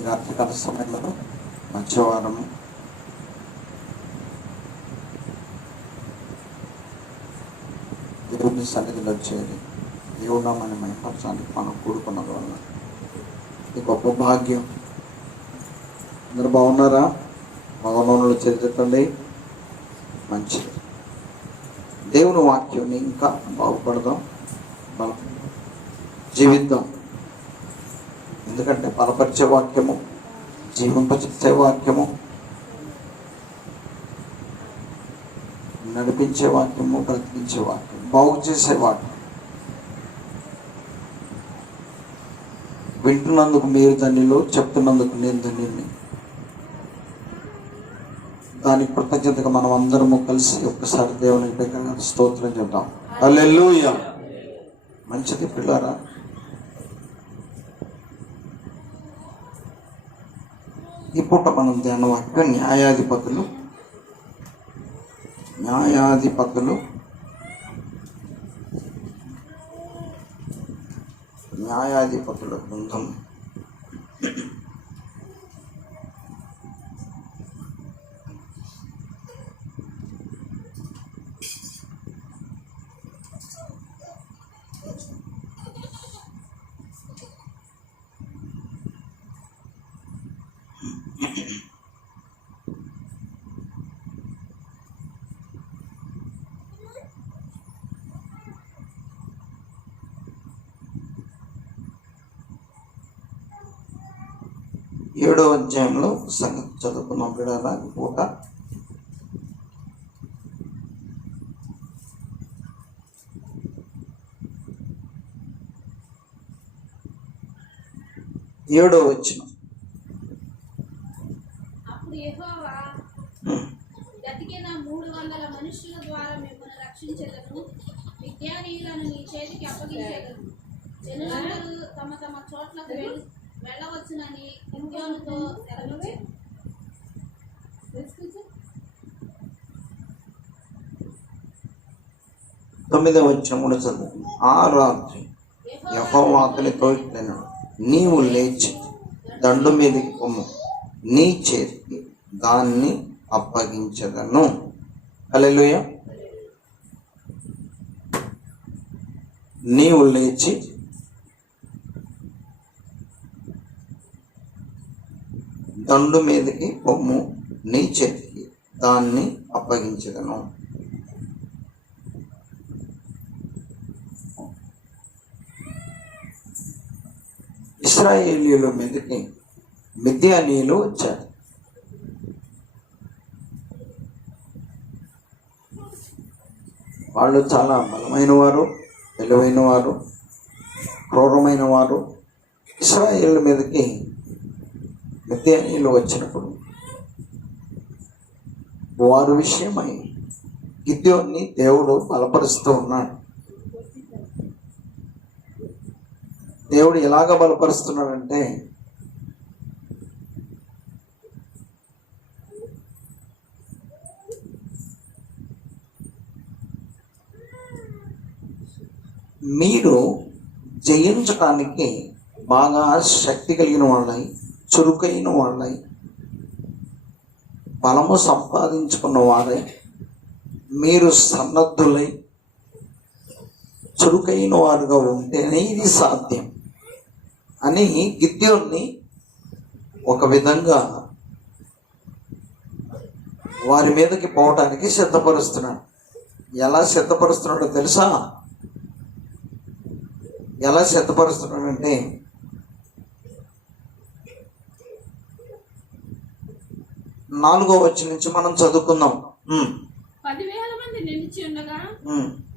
ఈ రాత్రికాల సమయంలో మంచివారము దేవుని సన్నిధిలో చేరి దేవుడమని మహిమపరచడానికి మనం కూడుకున్నది వల్ల ఇది గొప్ప భాగ్యం. అందరూ బాగున్నారా? భగవంతులు చేర్చండి. మంచిది. దేవుని వాక్యాన్ని ఇంకా బాగుపడదాం, జీవిద్దాం. ఎందుకంటే బలపరిచే వాక్యము, జీవింపచేసే వాక్యము, నడిపించే వాక్యము, బ్రతికించే వాక్యం, బాగు చేసే వాక్యం. వింటున్నందుకు మీరు ధన్యులు, చెప్తున్నందుకు నేను ధన్యుని. దానికి కృతజ్ఞతగా మనం అందరము కలిసి ఒక్కసారి దేవునికి స్తోత్రం చెప్తాం. హల్లెలూయా. మంచిది పిల్లరా. ఈ పూట మనం ధ్యాన వాక్యం న్యాయాధిపతులు 7వ అధ్యాయంలో సంగతి చదువుకున్నాం బిడ్డలారా. పూట 7వ వచనం. అప్పుడు యెహోవా గతికిన 300 మనుషుల ద్వారా మిమ్మల్ని రక్షించెదను, మిద్యానీయులను నీ చేతికి అప్పగించెదను. జనులందరూ తమ తమ చోట్లకు వెళ్ళవచ్చునని గిద్యోనుతో సెలవిచ్చెను. 9వ వచనం కూడా చదువు. ఆ రాత్రి యెహోవా అతనితో ఇట్లనెను, నీవు లేచి దండు మీదకి పొమ్ము, నీ చేతికి దాన్ని అప్పగించదను. హల్లెలూయా. నీవు లేచి దండు మీదకి పొమ్ము, నీ చేతికి దాన్ని అప్పగించదను. ఇశ్రాయేలీయుల మీదకి మిద్యానీయులు వచ్చారు. వాళ్ళు చాలా బలమైన వారు, తెలివైన వారు, క్రూరమైన వారు. ఇశ్రాయేలీయుల మీదకి మిద్యానీయులు వచ్చినప్పుడు వారి విషయమై గిద్యోన్ని దేవుడు బలపరుస్తూ ఉన్నాడు. దేవుడు ఎలాగ బలపరుస్తున్నాడంటే, మీరు జయించడానికి బాగా శక్తి కలిగిన వాళ్ళై, చురుకైన వాళ్ళై, బలము సంపాదించుకున్న వారై, మీరు సన్నద్ధులై చురుకైన వారుగా ఉంటేనే ఇది సాధ్యం అని గిద్యోన్ని ఒక విధంగా వారి మీదకి పోవటానికి సిద్ధపరుస్తున్నాడు. ఎలా సిద్ధపరుస్తున్నాడో తెలుసా? ఎలా సిద్ధపరుస్తున్నాడంటే, 4వ వచనం నుంచి మనం చదువుకుందాం. 10,000 మంది నిలిచి ఉండగా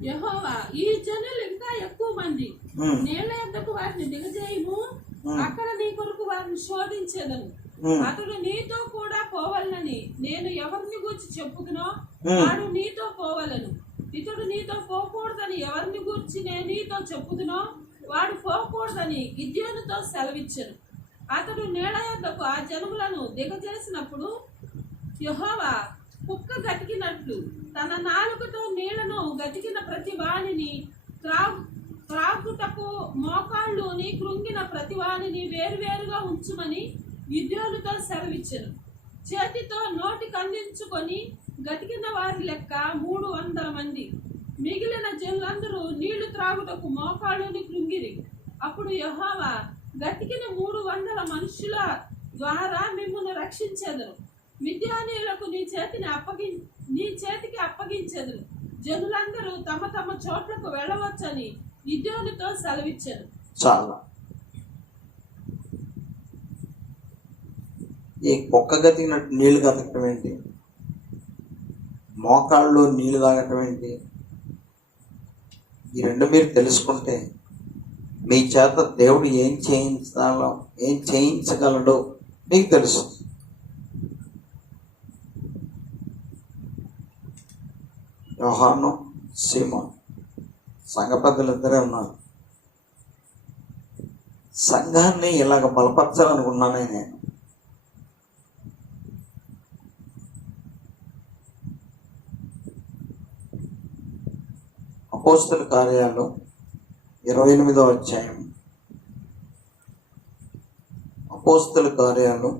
యెహోవా, ఈ జనులు ఇంకా ఎక్కువ మంది, నీళ్ల యొద్దకు వారిని దిగజేయము, అక్కడ నీ కొరకు వారిని శోధించేదను. అతడు నీతో కూడా పోవాలని నేను ఎవరిని గూర్చి చెప్పుదునో వాడు నీతో పోవాలను. ఇతడు నీతో పోకూడదని ఎవరిని గూర్చి నేను నీతో చెప్పుదునో వాడు పోకూడదని గిద్యోనుతో సెలవిచ్చెను. అతడు నీళ్ల యొద్దకు ఆ జనములను దిగజేసినప్పుడు యెహోవా కుక్క గతికినట్లు తన నాలుకతో నీళ్లను గతికిన ప్రతి వాణిని త్రాగుటకు మోకాళ్ళుని కృంగిన ప్రతి వాణిని వేరువేరుగా ఉంచుమని గిద్యోనుతో సెలవిచ్చెను. చేతితో నోటికి అందించుకొని గతికిన వారి లెక్క 300 మంది. మిగిలిన జనులందరూ నీళ్లు త్రాగుటకు మోకాళ్ళుని కృంగిరి. అప్పుడు యెహోవా, గతికిన 300 మనుషుల ద్వారా మిమ్మును రక్షించెదను. మిద్యానీయులకు నీ చేతికి అప్పగించెదను. జనులందరూ తమ తమ చోట్లకు వెళ్ళవచ్చని గిద్యోనుతో సెలవిచ్చారు. చాలా ఈ కుక్క గతికినట్టు నీళ్లు గతకటం ఏంటి, మోకాళ్ళు నీళ్లు తాగటం ఏంటి, ఈ రెండు మీరు తెలుసుకుంటే మీ చేత దేవుడు ఏం చేయించగలడో మీకు తెలుసు. యోహాను, సీమోను సంఘ పెద్దలు ఇద్దరే ఉన్నారు. సంఘాన్ని ఇలాగ బలపరచాలనుకున్నానే నేను. అపోస్తల కార్యాలు 28వ అధ్యాయం. అపోస్తల కార్యాలు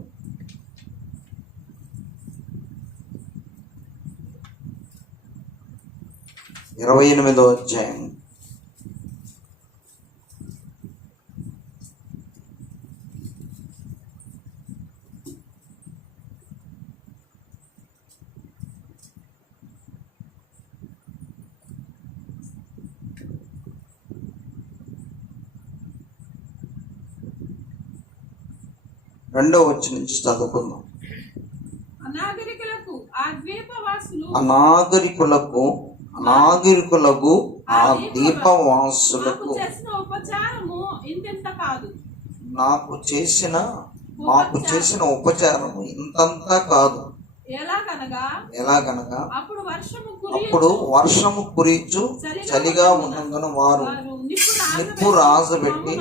28వ అధ్యాయం. రెండవ వచనం నుంచి చదువుకుందాం. అనాగరికులకు ఆ ద్వీపవాసులకు నాకు చేసిన ఉపచారము ఇంతంతా కాదు. ఎలాగనగా అప్పుడు వర్షము కురిచు చలిగా ఉన్నందున వారు నిప్పు రాజబెట్టి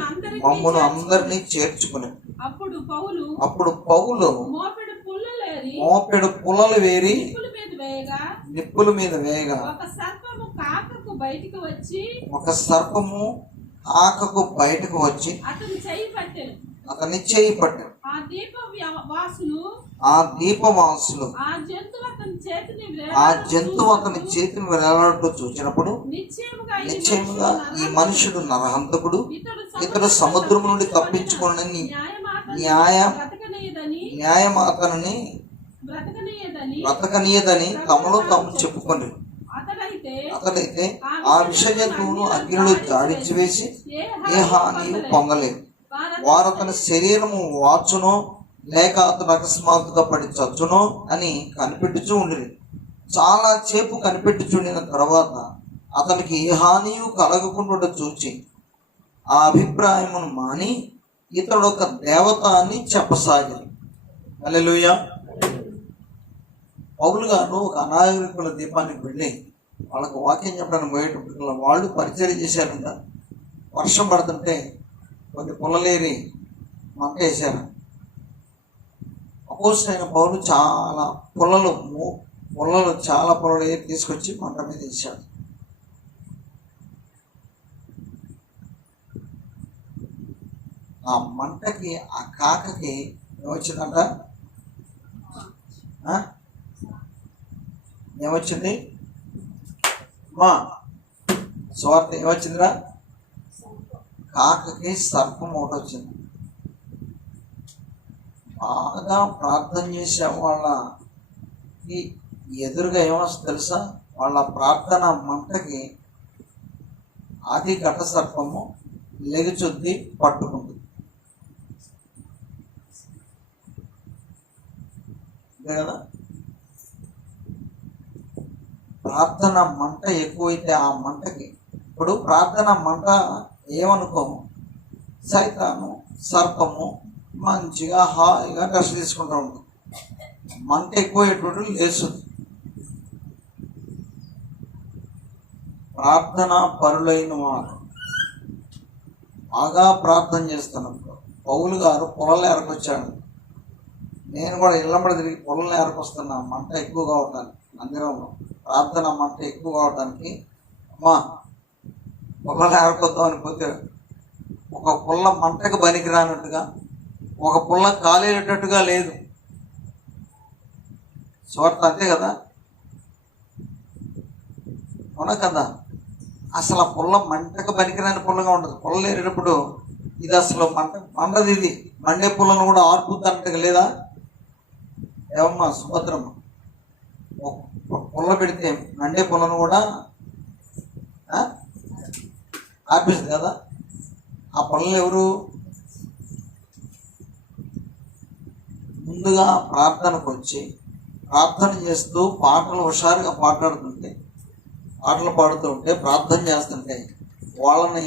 మమ్మను అందరినీ చేర్చుకుని. అప్పుడు పౌలు మోపెడు పుల్లలు వేరి నిప్పుల మీద వేయగా ఒక సర్పము ఆకకు బయటకు వచ్చి అతని చేయి పట్టాడు. ఆ దీపవాసులు ఆ జంతువు అతని చేతిని వేలాడుతూ చూసినప్పుడు నిశ్చయముగా ఈ మనుషుడు నరహంతకుడు, ఇతడు సముద్రం నుండి తప్పించుకోనని న్యాయమాతనని బ్రతకనీయదని తమలో తాము చెప్పుకొని అతడైతే ఆ విష జంతువును అగ్నిలో జాడించి వేసి ఏ హానియు పొందలేదు. వారు అతని శరీరము వాచునో లేక అతను అకస్మాత్తుగా పడి చచ్చునో అని కనిపెట్టుచూ ఉండిరి. చాలా సేపు కనిపెట్టుచుండిన తర్వాత అతనికి ఏ హానియు కలగకుండా చూచి ఆ అభిప్రాయమును మాని ఇతడు ఒక దేవత అని చెప్పసాగిరి. హల్లెలూయా. పౌలు గారు ఒక అనాగరికుల దీపానికి వెళ్ళి వాళ్ళకు వాక్యం చెప్పడానికి పోయేటప్పుడు వాళ్ళు పరిచయం చేశారంట. వర్షం పడుతుంటే కొన్ని పుల్లలేరి మంట వేశారు. అపోస్తలుడైన పౌలు చాలా పుల్లలు ఏరి తీసుకొచ్చి మంట మీద వేశాడు. ఆ మంటకి ఆ కాకకి ఏమొచ్చిందంట? ఏమొచ్చింది మా స్వార్థ ఏమొచ్చిందిరా? కాకకి సర్పం ఒకటి వచ్చింది. బాగా ప్రార్థన చేసే వాళ్ళకి ఎదురుగా ఏమొస్తుంది తెలుసా? వాళ్ళ ప్రార్థన మంటకి ఆది ఘట సర్పము లెగుచుద్ది, పట్టుకుంటుంది. అంతే కదా? ప్రార్థన మంట ఎక్కువైతే ఆ మంటకి, ఇప్పుడు ప్రార్థన మంట ఏమనుకోము, సైతాను సర్పము మంచిగా హాయిగా రెస్ట్ తీసుకుంటూ ఉంటుంది. మంట ఎక్కువైనటువంటి లేస్తుంది. ప్రార్థన పరులైన వారు బాగా ప్రార్థన చేస్తున్నప్పుడు పౌలు గారు పొలాలు ఏరకొచ్చాడు. నేను కూడా ఇళ్ళంబడి తిరిగి పొలాలు ఏరకొస్తున్నా మంట ఎక్కువ కావటానికి, మందిరంలో ప్రార్థన మంట ఎక్కువ కావటానికి. అమ్మా పొలాలు ఏరకొద్దాం అని పోతే ఒక పుల్ల మంటకు పనికి రానట్టుగా ఒక పుల్ల కాలేటట్టుగా లేదు. స్వార్థ అంతే కదా, అవునా కదా? అసలు ఆ పుల్ల మంటకు పనికిరాని పుల్లగా ఉండదు. పుల్ల ఏరేటప్పుడు ఇది అసలు మండది, ఇది మండే పుల్లను కూడా ఆర్పుద్దంట లేదా? ఏమమ్మా సుభద్రమ్మ, పుల్ల పెడితే మండే పుల్లను కూడా ఆర్పిస్తుంది కదా. ఆ పుల్లలు ఎవరు? ముందుగా ప్రార్థనకు వచ్చి ప్రార్థన చేస్తూ పాటలు హుషారుగా పాడుతుంటే, పాటలు పాడుతుంటే, ప్రార్థన చేస్తుంటే వాళ్ళని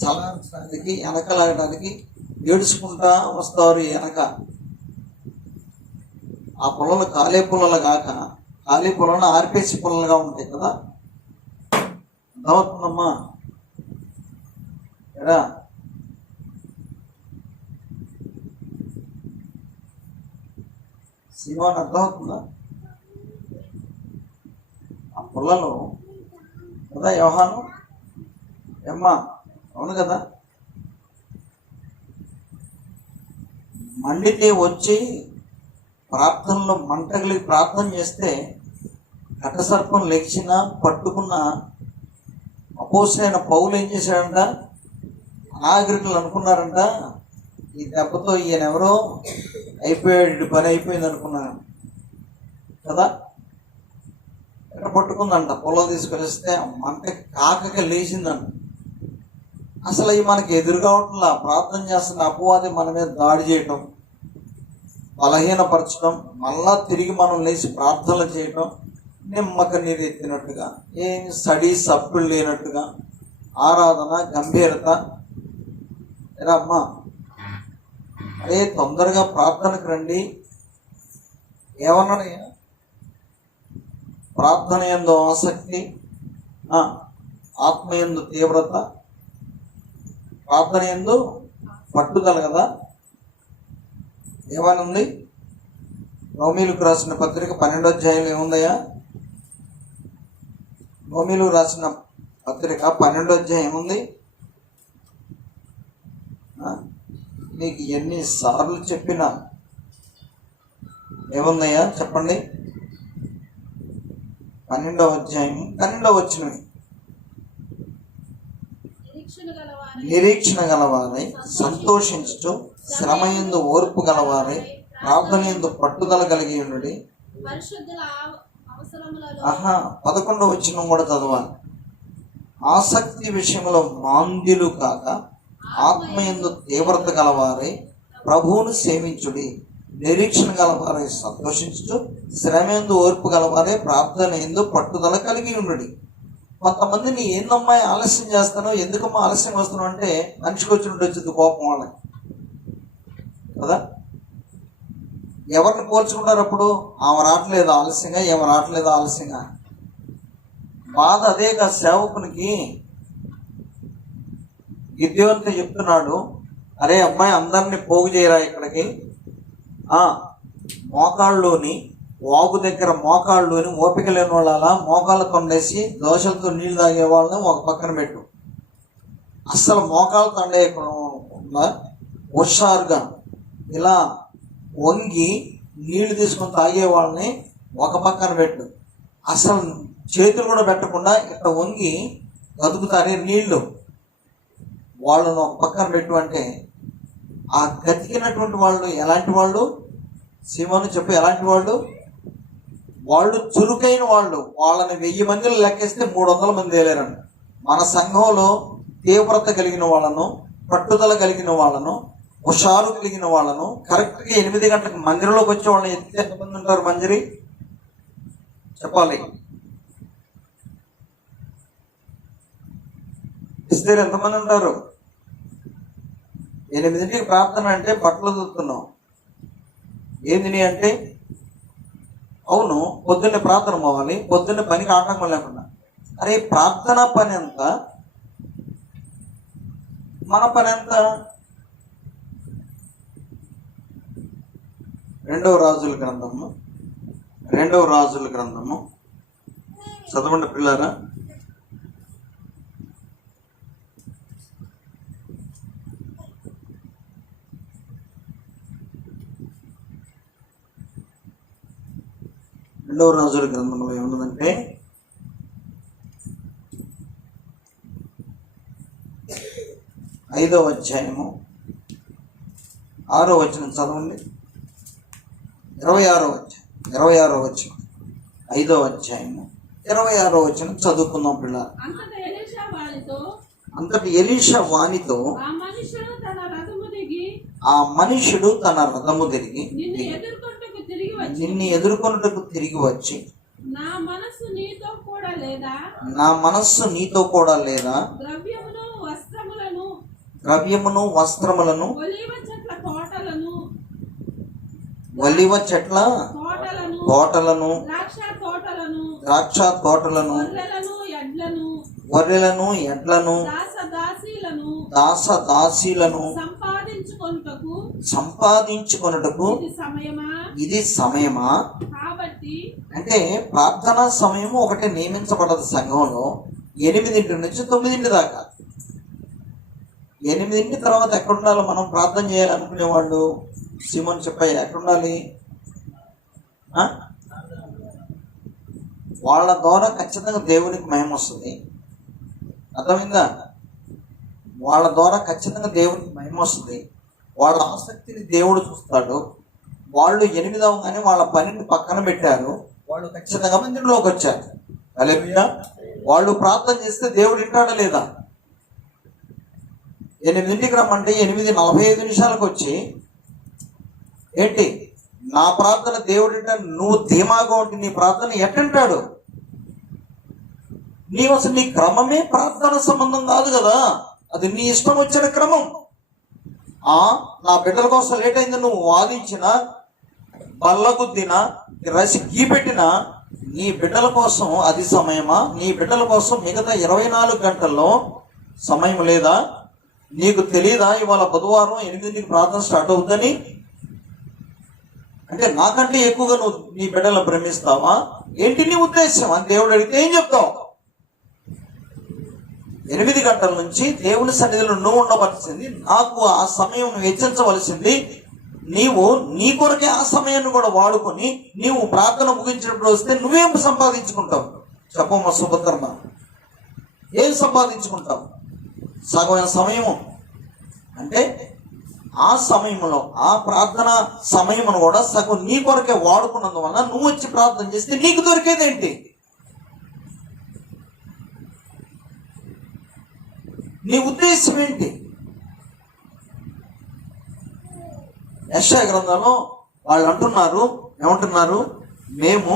చలాయించడానికి, వెనకలాగడానికి ఏడుచుకుంటా వస్తారు వెనక. ఆ పుల్లలు కాలే పుల్లలు కాక ఖాళీ పుల్లలు ఆర్పేసి పుల్లలుగా ఉంటాయి కదా. అర్థమవుతుందమ్మా? ఎరా సినిమాని అర్థమవుతుందా? ఆ పుల్లలు కదా యోహాను, ఏమ్మా అవును కదా, మండితే వచ్చి ప్రార్థనలో మంటగలిగి ప్రార్థన చేస్తే ఘటసర్పం లెగిసిన పట్టుకున్న అపోసరైన పౌలు ఏం చేశాడంట? నాగరికులు అనుకున్నారంట ఈ దెబ్బతో ఈయన ఎవరో అయిపోయాడు, పని అయిపోయింది అనుకున్నాను కదా. ఎక్కడ పట్టుకుందంట? పొలం తీసుకొస్తే మంటకి కాకగా లేచిందంట. అసలు అవి మనకి ఎదురు కావట్లా. ప్రార్థన చేస్తున్న అపవాది మన మీద దాడి చేయటం, బలహీనపరచడం, మళ్ళా తిరిగి మనం లేచి ప్రార్థనలు చేయటం, నిమ్మక నీరెత్తినట్టుగా, ఏం స్టడీ సబ్బులు లేనట్టుగా, ఆరాధన గంభీరత. అమ్మా అరే తొందరగా ప్రార్థనకు రండి. ఏమన్నానయ్యా? ప్రార్థన యందు ఆసక్తి, ఆత్మ యందు తీవ్రత, ప్రార్థన యందు పట్టుదల కదా. ఏమని ఉంది? రోమీలకు రాసిన పత్రిక 12వ అధ్యాయంలో ఏముందయ్యా? రోమీలకు రాసిన పత్రిక 12వ అధ్యాయం ఏముంది? మీకు ఎన్నిసార్లు చెప్పినా ఏముందయ్యా చెప్పండి. 12వ అధ్యాయం 12వ వచనం, నిరీక్షణ గలవారై సంతోషించుచు శ్రమయందు ఓర్పు గలవారై ప్రార్థన యందు పట్టుదల కలిగి ఉండుడి. 11వ వచనం కూడా చదవాలి. ఆసక్తి విషయంలో మాంద్యులు కాక ఆత్మయందు తీవ్రత గలవారై ప్రభువును సేవించుడి. నిరీక్షణ గలవారై సంతోషించుచు శ్రమయందు ఓర్పు గలవారై ప్రార్థన యందు పట్టుదల కలిగి ఉండుడి. కొంతమందిని ఏందమ్మా ఆలస్యం చేస్తానో, ఎందుకమ్మా ఆలస్యం వస్తున్నావు అంటే మనిషికి వచ్చినట్టు వచ్చింది కోపం వాళ్ళకి కదా. ఎవరిని పోల్చుకుంటారు అప్పుడు? ఆమె రావట్లేదు ఆలస్యంగా, ఏమి రావట్లేదు ఆలస్యంగా. బాధ అదే కదా సేవకునికి. గిద్యోనితో చెప్తున్నాడు, అరే అమ్మాయి అందరినీ పోగు చేయరా ఇక్కడికి, మోకాళ్ళలోని వాగు దగ్గర మోకాళ్ళలోని ఓపిక లేని వాళ్ళ మోకాళ్ళు కొండేసి దోశలతో నీళ్ళు తాగే వాళ్ళని ఒక పక్కన పెట్టు. అస్సలు మోకాళ్ళు తండేయకుండా హుషారుగా ఇలా వంగి నీళ్లు తీసుకొని తాగే వాళ్ళని ఒక పక్కన పెట్టు. అసలు చేతులు కూడా పెట్టకుండా ఇక్కడ వంగి గతుకుతారే నీళ్లు, వాళ్ళను ఒక పక్కన పెట్టు అంటే ఆ గతికినటువంటి వాళ్ళు ఎలాంటి వాళ్ళు? సీమోను చెప్పు, ఎలాంటి వాళ్ళు? వాళ్ళు చురుకైన వాళ్ళు. వాళ్ళని 1000 మందిని లెక్కేస్తే 300 మంది వేలేరండి. మన సంఘంలో తీవ్రత కలిగిన వాళ్ళను, పట్టుదల కలిగిన వాళ్ళను, హుషారు కలిగిన వాళ్ళను, కరెక్ట్గా 8 గంటలకు మందిరంలోకి వచ్చే వాళ్ళని ఎత్తితే ఎంతమంది ఉంటారు? మంజరి చెప్పాలి, ఇస్తే ఎంతమంది ఉంటారు? 8ంటికి ప్రార్థన అంటే బట్టలు దుస్తున్నాం. ఏంది అంటే అవును పొద్దున్నే ప్రార్థన పోవాలి, పొద్దున్నే పనికి ఆటంకం లేకుండా. అరే ప్రార్థన పని ఎంత, మన పని ఎంత? 2వ రాజుల గ్రంథము చదవండి పిల్లారా. రెండవ రాజుల గ్రంథంలో ఏముందంటే 5వ అధ్యాయము 6వ వచనం చదవండి. 26వ వచనం 5వ అధ్యాయము 26వ వచనం చదువుకుందాం పిల్లలు. అంతటి ఎలీషా వానితో, ఆ మనుషుడు తన రథము తిరిగి నిన్ను ఎదుర్కొనుటకు తిరిగి వచ్చి, నా మనస్సు నీతో కూడా లేదా, ద్రవ్యమును వస్త్రములను ఒలీవ చెట్ల తోటలను ద్రాక్ష తోటలను గొర్రెలను ఎడ్లను దాసదాసీలను సంపాదించుకొనుటకు ఇది సమయమా? అంటే ప్రార్థనా సమయము ఒకటి నియమించబడదు సంఘంలో. 8 నుంచి 9 దాకా. 8 తర్వాత ఎక్కడుండాలో మనం ప్రార్థన చేయాలనుకునేవాళ్ళు సిమోన్ చెప్పయ్య ఎక్కడుండాలి? వాళ్ళ ద్వారా ఖచ్చితంగా దేవునికి మహిమ వస్తుంది. అర్థమైందా? వాళ్ళ ద్వారా ఖచ్చితంగా దేవునికి మహిమ వస్తుంది. వాళ్ళ ఆసక్తిని దేవుడు చూస్తాడు. వాళ్ళు 8 అవగానే వాళ్ళ పనిని పక్కన పెట్టారు. వాళ్ళు ఖచ్చితంగా మందిరంలోకి వచ్చారు. హల్లెలూయా. వాళ్ళు ప్రార్థన చేస్తే దేవుడు వింటాడా లేదా? 8కి రమ్మంటే 8:45 వచ్చి ఏంటి నా ప్రార్థన దేవుడు నువ్వు ధీమాగా ఉంటే నీ ప్రార్థన ఎట్టంటాడు? నీవు అసలు నీ క్రమమే ప్రార్థన సంబంధం కాదు కదా, అది నీ ఇష్టం వచ్చిన క్రమం. నా బిడ్డల కోసం లేట్ అయింది నువ్వు వాదించినా, బల్లగుద్దినా, రసి గీపెట్టినా నీ బిడ్డల కోసం అది సమయమా? నీ బిడ్డల కోసం మిగతా 24 గంటల్లో సమయం లేదా? నీకు తెలియదా ఇవాళ బుధవారం 8కి ప్రార్థన స్టార్ట్ అవుతుందని? అంటే నాకంటే ఎక్కువగా నువ్వు నీ బిడ్డలను ప్రేమిస్తావా ఏంటి నీ ఉద్దేశం అని దేవుడు అడిగితే ఏం చెప్తావు? 8 గంటల నుంచి దేవుని సన్నిధిలో నువ్వు ఉండవలసింది, నాకు ఆ సమయం నువ్వు హెచ్చించవలసింది. నీవు నీ కొరకే ఆ సమయాన్ని కూడా వాడుకొని నీవు ప్రార్థన ముగించినప్పుడు వస్తే నువ్వేం సంపాదించుకుంటావు? చెప్పమ్మా సుభద్రమ్మ, ఏం సంపాదించుకుంటావు? సగమైన సమయము. అంటే ఆ సమయంలో ఆ ప్రార్థన సమయమును కూడా సగం నీ కొరకే వాడుకున్నందువల్ల నువ్వు వచ్చి ప్రార్థన చేస్తే నీకు దొరికేదేంటి? నీ ఉద్దేశం ఏంటి? యెషయా గ్రంథంలో వాళ్ళు అంటున్నారు, ఏమంటున్నారు? మేము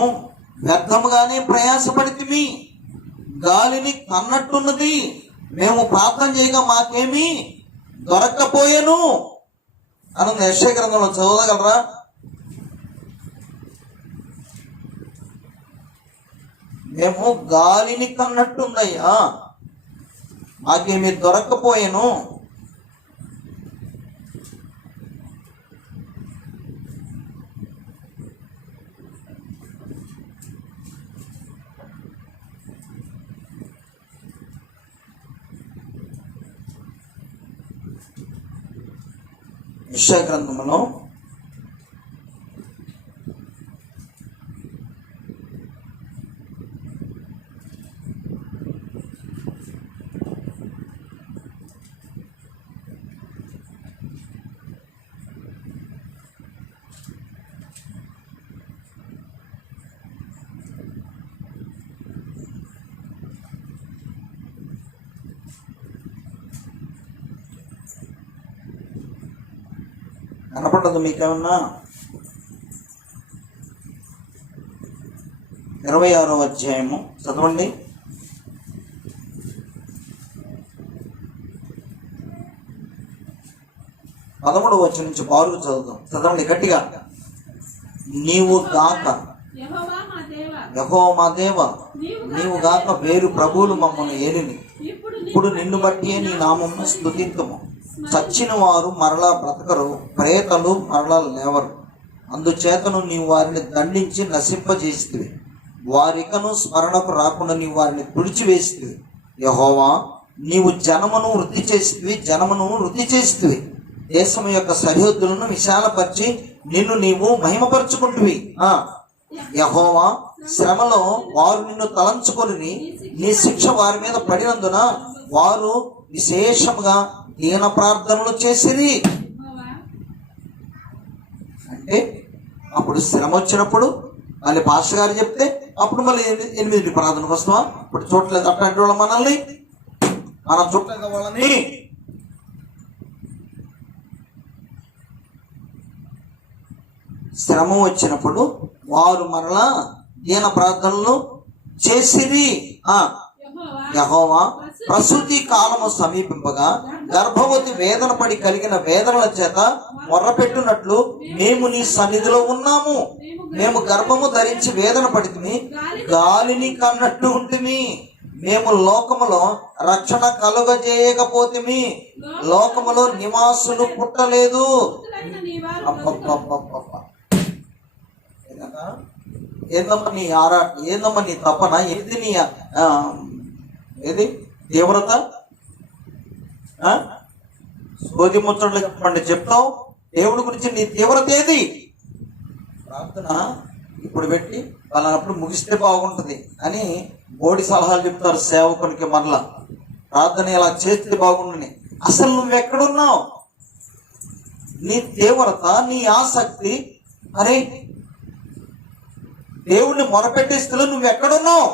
వ్యర్థముగానే ప్రయాసపడితిమి, గాలిని కన్నట్టున్నది, మేము ప్రార్థన చేయగా మాకేమీ దొరక్కపోయాను అని యెషయా గ్రంథంలో చదవగలరా? మేము గాలిని కన్నట్టుందయ్యా, మాకేమీ దొరక్కపోయాను. యెషయా గ్రంథంలో కనపడదు మీకేమన్నా? 26వ అధ్యాయము చదవండి. పదమూడవ వచనం నుంచి బారుగా చదువుతాం. చదవండి గట్టిగా. నీవు గాక యెహోవా మా దేవ, నీవు గాక వేరు ప్రభువులు మమ్మల్ని ఏలిని. ఇప్పుడు నిన్ను బట్టియే నీ నామమును స్తుతింతుము. చచ్చిన వారు మరలా బ్రతకరు, ప్రేతలు మరలా లేవరు. అందుచేతను నీవు వారిని దండించి నశింపజేసితివి, వారికను స్మరణకు రాకుండా నీవు వారిని తుడిచివేసితివి. యెహోవా, నీవు జనమును వృద్ధి చేసితివి. దేశం యొక్క సరిహద్దులను విశాలపరిచి నిన్ను నీవు మహిమపరచుకుంటువి. యెహోవా, శ్రమలో వారు నిన్ను తలంచుకొని నీ శిక్ష వారి మీద పడినందున వారు విశేషముగా దీన ప్రార్థనలు చేసిరి. అంటే అప్పుడు శ్రమ వచ్చినప్పుడు మళ్ళీ పాస్టర్ గారు చెప్తే అప్పుడు మళ్ళీ 8 ప్రార్థనకు వస్తావా? ఇప్పుడు చూడలేదు అట్లాంటి వాళ్ళు మనల్ని, మనం చూడలేదు వాళ్ళని. శ్రమ వచ్చినప్పుడు వారు మరలా దీన ప్రార్థనలు చేసిరి. యెహోవా ప్రసూతి కాలము సమీపింపగా గర్భవతి వేదన పడి కలిగిన వేదనల చేత మొర్రపెట్టునట్లు మేము నీ సన్నిధిలో ఉన్నాము. మేము గర్భము ధరించి వేదన పడితిమి, గాలిని కన్నట్టు ఉంటిమి. మేము లోకములో రక్షణ కలుగజేయకపోతిమి, లోకములో నివాసులు పుట్టలేదు. ఏందమ్మా నీ ఆరాట, ఏందమ్మా నీ తపన, ఏది నీ ఏది తీవ్రత? సోది ముచ్చట్లు చెప్పండి చెప్తావు. దేవుడి గురించి నీ తీవ్రత ఏది? ప్రార్థన ఇప్పుడు పెట్టి వాళ్ళప్పుడు ముగిస్తే బాగుంటుంది అని బోడి సలహాలు చెప్తారు సేవకునికి. మరలా ప్రార్థన ఇలా చేస్తే బాగుంటుంది. అసలు నువ్వెక్కడున్నావు? నీ తీవ్రత, నీ ఆసక్తి, అరే దేవుణ్ణి మొరపెట్టే స్థితిలో నువ్వెక్కడున్నావు?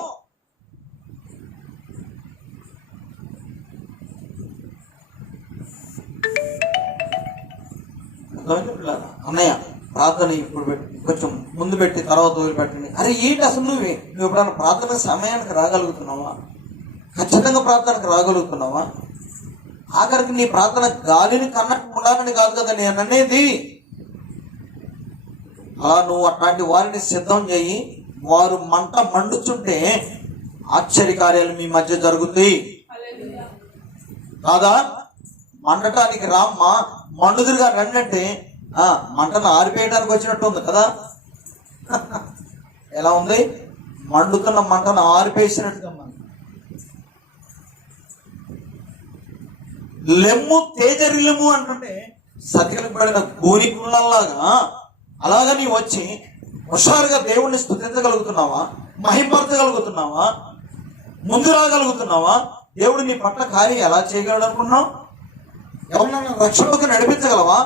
అన్నయ్య ప్రార్థన ఇప్పుడు పెట్టి కొంచెం ముందు పెట్టి తర్వాత వదిలిపెట్టండి. అరే ఏంటి అసలు నువ్వు ఎప్పుడన్నా ప్రార్థన సమయానికి రాగలుగుతున్నావా? ఖచ్చితంగా ప్రార్థనకు రాగలుగుతున్నావా? ఆఖరికి నీ ప్రార్థన గాలిని కన్నట్టు ఉండాలని కాదు కదా నేను అనేది. అలా నువ్వు అట్లాంటి వారిని సిద్ధం చేయి. వారు మంట మండుతుంటే ఆశ్చర్యకార్యాలు మీ మధ్య జరుగుతాయి కాదా? మండటానికి రామ్మా, మండుదురుగా రండి అంటే మంటను ఆరిపేయడానికి వచ్చినట్టు ఉంది కదా. ఎలా ఉంది? మండుతున్న మంటను ఆరిపేసినట్టుగా. లెమ్ము తేజరిల్లుము అంటుంటే సతికి పడిన గోరి కుళ్ళలాగా అలాగా నీ వచ్చి హుషారుగా దేవుణ్ణి స్తుతించగలుగుతున్నావా? మహింపరచగలుగుతున్నావా? ముందు రాగలుగుతున్నావా? దేవుడు నీ పట్ల కార్యం ఎలా చేయగలడు అనుకున్నావు? ఎవరినైనా రక్షణలోకి నడిపించగలవా?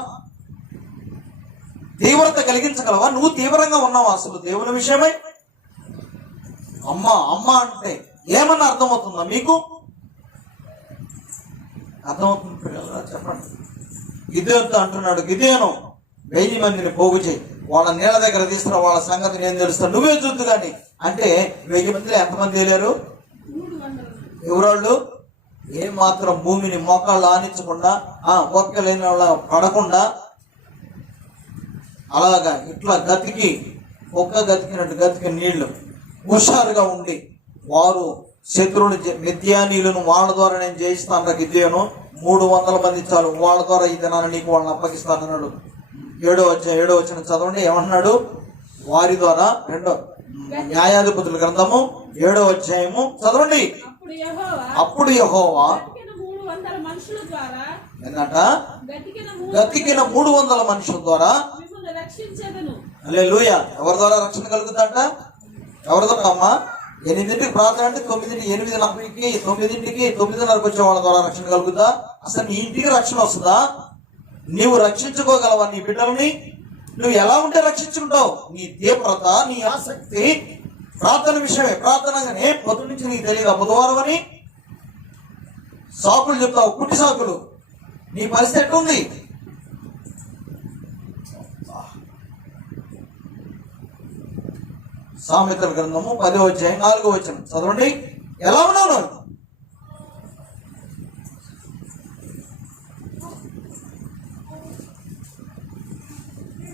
తీవ్రత కలిగించగలవా? నువ్వు తీవ్రంగా ఉన్నావా అసలు దేవుని విషయమై? అమ్మ అమ్మ అంటే ఏమన్నా అర్థమవుతుందా మీకు? అర్థమవుతుంది పిల్లలు? చెప్పండి. గిదెయోనుతో అంటున్నాడు, గిదెయోను 1000 మందిని పోగు చేయి, వాళ్ళ నీళ్ళ దగ్గర తీసుకురా, వాళ్ళ సంగతి నేను తెలుస్తాను, నువ్వే చూద్దు కానీ అంటే 1000 మందిలో ఎంతమంది వెళ్ళారు? ఎవరాళ్ళు? ఏమాత్రం భూమిని మోకాళ్ళు ఆనించకుండా, ఒక్కలేని వాళ్ళ పడకుండా అలాగా ఇట్లా గతికినట్టు గతికి నీళ్లు హుషారుగా ఉండి వారు శత్రువుని మిద్యానీయులను వాళ్ళ ద్వారా నేను జయిస్తాను. గిద్యోను 300 మంది చాలు, వాళ్ళ ద్వారా ఈ దినాన్ని నీకు వాళ్ళని అప్పగిస్తానన్నాడు. 7వ వచనం చదవండి. ఏమన్నాడు? వారి ద్వారా న్యాయాధిపతుల గ్రంథము 7వ అధ్యాయము చదవండి. అప్పుడు యెహోవా ఏంటంట? గతికిన 300 మనుషుల ద్వారా. హల్లెలూయా. ఎవరి ద్వారా రక్షణ కలుగుతుందంట? ఎవరి ద్వారా అమ్మా? 8ంటికి ప్రార్థన అంటే 9ంటికి, 8:40కి, 9ంటికి, 9:30కి వచ్చే వాళ్ళ ద్వారా రక్షణ కలుగుతా? అసలు నీ ఇంటికి రక్షణ వస్తుందా? నీవు రక్షించుకోగలవా నీ బిడ్డలని? నువ్వు ఎలా ఉంటే రక్షించుకుంటావు? నీ తీవ్రత, నీ ఆసక్తి ప్రార్థన విషయమే. ప్రార్థనగానే పొద్దు నుంచి నీకు తెలియదా బుధవారం అని? సాకులు చెప్తావు, కుట్టి సాకులు. నీ పరిస్థితి ఎట్టుంది? సామెతల గ్రంథము 10వ అధ్యాయం 4వ వచనం చదవండి. ఎలా ఉన్నావు?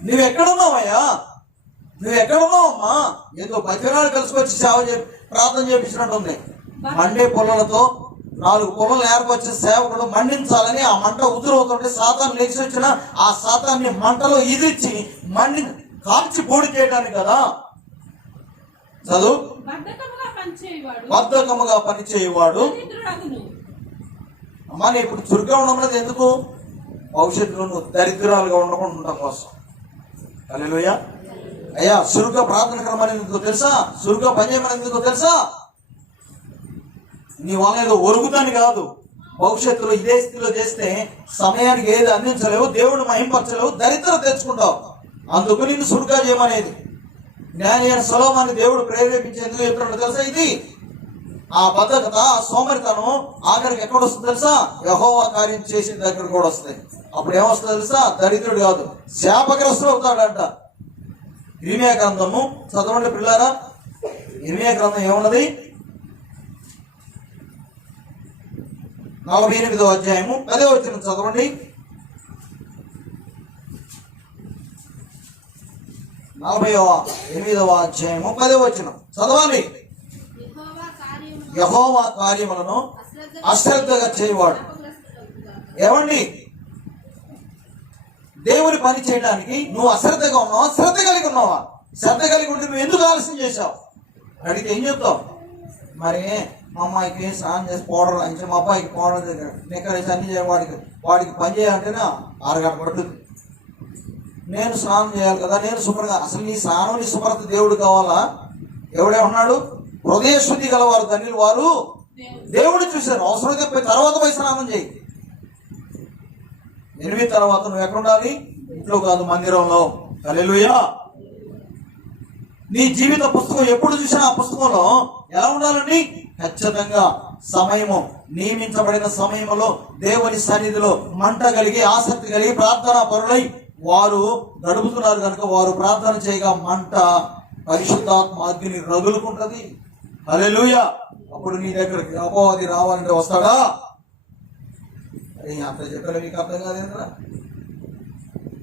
నువ్వెక్కడున్నావయ్యా? నువ్వెక్కడున్నావమ్మా? ఏదో పతిరాలు కలిసికొచ్చి సేవ ప్రార్థన చేపించినట్టుంది. మండే పొలాలతో 4 పొలాలు ఏర్పరిచిన సేవకుడు మండించాలని ఆ మంట ఉదురవుతుంటే సాతాను లేచి వచ్చిన ఆ సాతాన్ని మంటలో ఇదిచ్చి కాల్చి పొడి చేయడానికి కదా. చదువు. బద్ధకముగా పనిచేయవాడు. అమ్మా నేను ఇప్పుడు చురుగ్గా ఉండమన్నది ఎందుకు? భవిష్యత్తులో నువ్వు దరిద్రాలుగా ఉండకుండా ఉండటం కోసం. హల్లెలూయా. అయ్యా సురుగ్గా ప్రార్థన క్రమం ఎందుకో తెలుసా, సురుగ్గా పనిచేయమని ఎందుకో తెలుసా, నీ వల్ల ఏదో ఒరుగుతాని కాదు. భవిష్యత్తులో ఇదే స్థితిలో చేస్తే సమయానికి ఏది అందించలేవు, దేవుడు మహింపరచలేవు, దరిద్రం తెచ్చుకుంటావు. అందుకు నిన్ను సురుగ్గా చేయమనేది. జ్ఞాని అయిన సొలొమోనుని దేవుడు ప్రేరేపించేందుకు చెప్తున్నాడు తెలుసా. ఇది ఆ బద్ధకత, ఆ సోమరితనం ఆఖరికి ఎక్కడ వస్తుంది తెలుసా, యెహోవా కార్యం చేసిన దగ్గర కూడా వస్తాయి. అప్పుడు ఏమొస్తుంది తెలుసా, దరిద్రుడు కాదు, శాపగ్రస్తుడు అవుతాడంట. ఇర్మీయా గ్రంథము చదవండి పిల్లారా. ఇర్మీయా గ్రంథం ఏమున్నది, 48వ అధ్యాయము 10వ వచనం చదవండి. 48వ అధ్యాయము 10వ వచనం చదవాలి. యెహోవా కార్యములను అశ్రద్ధగా చేయవాడు. ఏమండి, దేవుని పని చేయడానికి నువ్వు అశ్రద్ధగా ఉన్నావా, శ్రద్ధ కలిగి ఉన్నావా? శ్రద్ధ కలిగి ఉంటే నువ్వు ఎందుకు ఆలస్యం చేశావు అడిగితే ఏం చెప్తావు? మరి మా అమ్మాయికి స్నానం చేసి పౌడర్ అంచి, మా అబ్బాయికి పౌడర్ నిక్కరేసి అన్ని వాడికి పని చేయాలంటేనే 6 గంటలు పడుతుంది. నేను స్నానం చేయాలి కదా, నేను శుభ్రంగా. అసలు నీ స్నానం, నీ శుభ్రత దేవుడు కావాలా? ఎవడే ఉన్నాడు? హృదయ శుద్ధి గలవారు ధన్యులు వారు దేవుడు చూశారు. అవసరమైతే తర్వాత పోయి స్నానం చేయి. 8 తర్వాత నువ్వు ఎక్కడ ఉండాలి? ఇంట్లో కాదు, మందిరంలో. హల్లెలూయా. నీ జీవిత పుస్తకం ఎప్పుడు చూసినా ఆ పుస్తకంలో ఎలా ఉండాలండి? ఖచ్చితంగా సమయము, నియమించబడిన సమయంలో దేవుని సన్నిధిలో మంట కలిగి, ఆసక్తి కలిగి, ప్రార్థనా పరులై వారు గడుపుతున్నారు కనుక వారు ప్రార్థన చేయగా మంట పరిశుద్ధాత్మ అగ్ని రగులుకుంటది. హల్లెలూయా. అప్పుడు నీ దగ్గరికి అపవాది రావాలంటే వస్తాడా? అంత చెప్పారు, మీకు అర్థం కాదేంద్రా.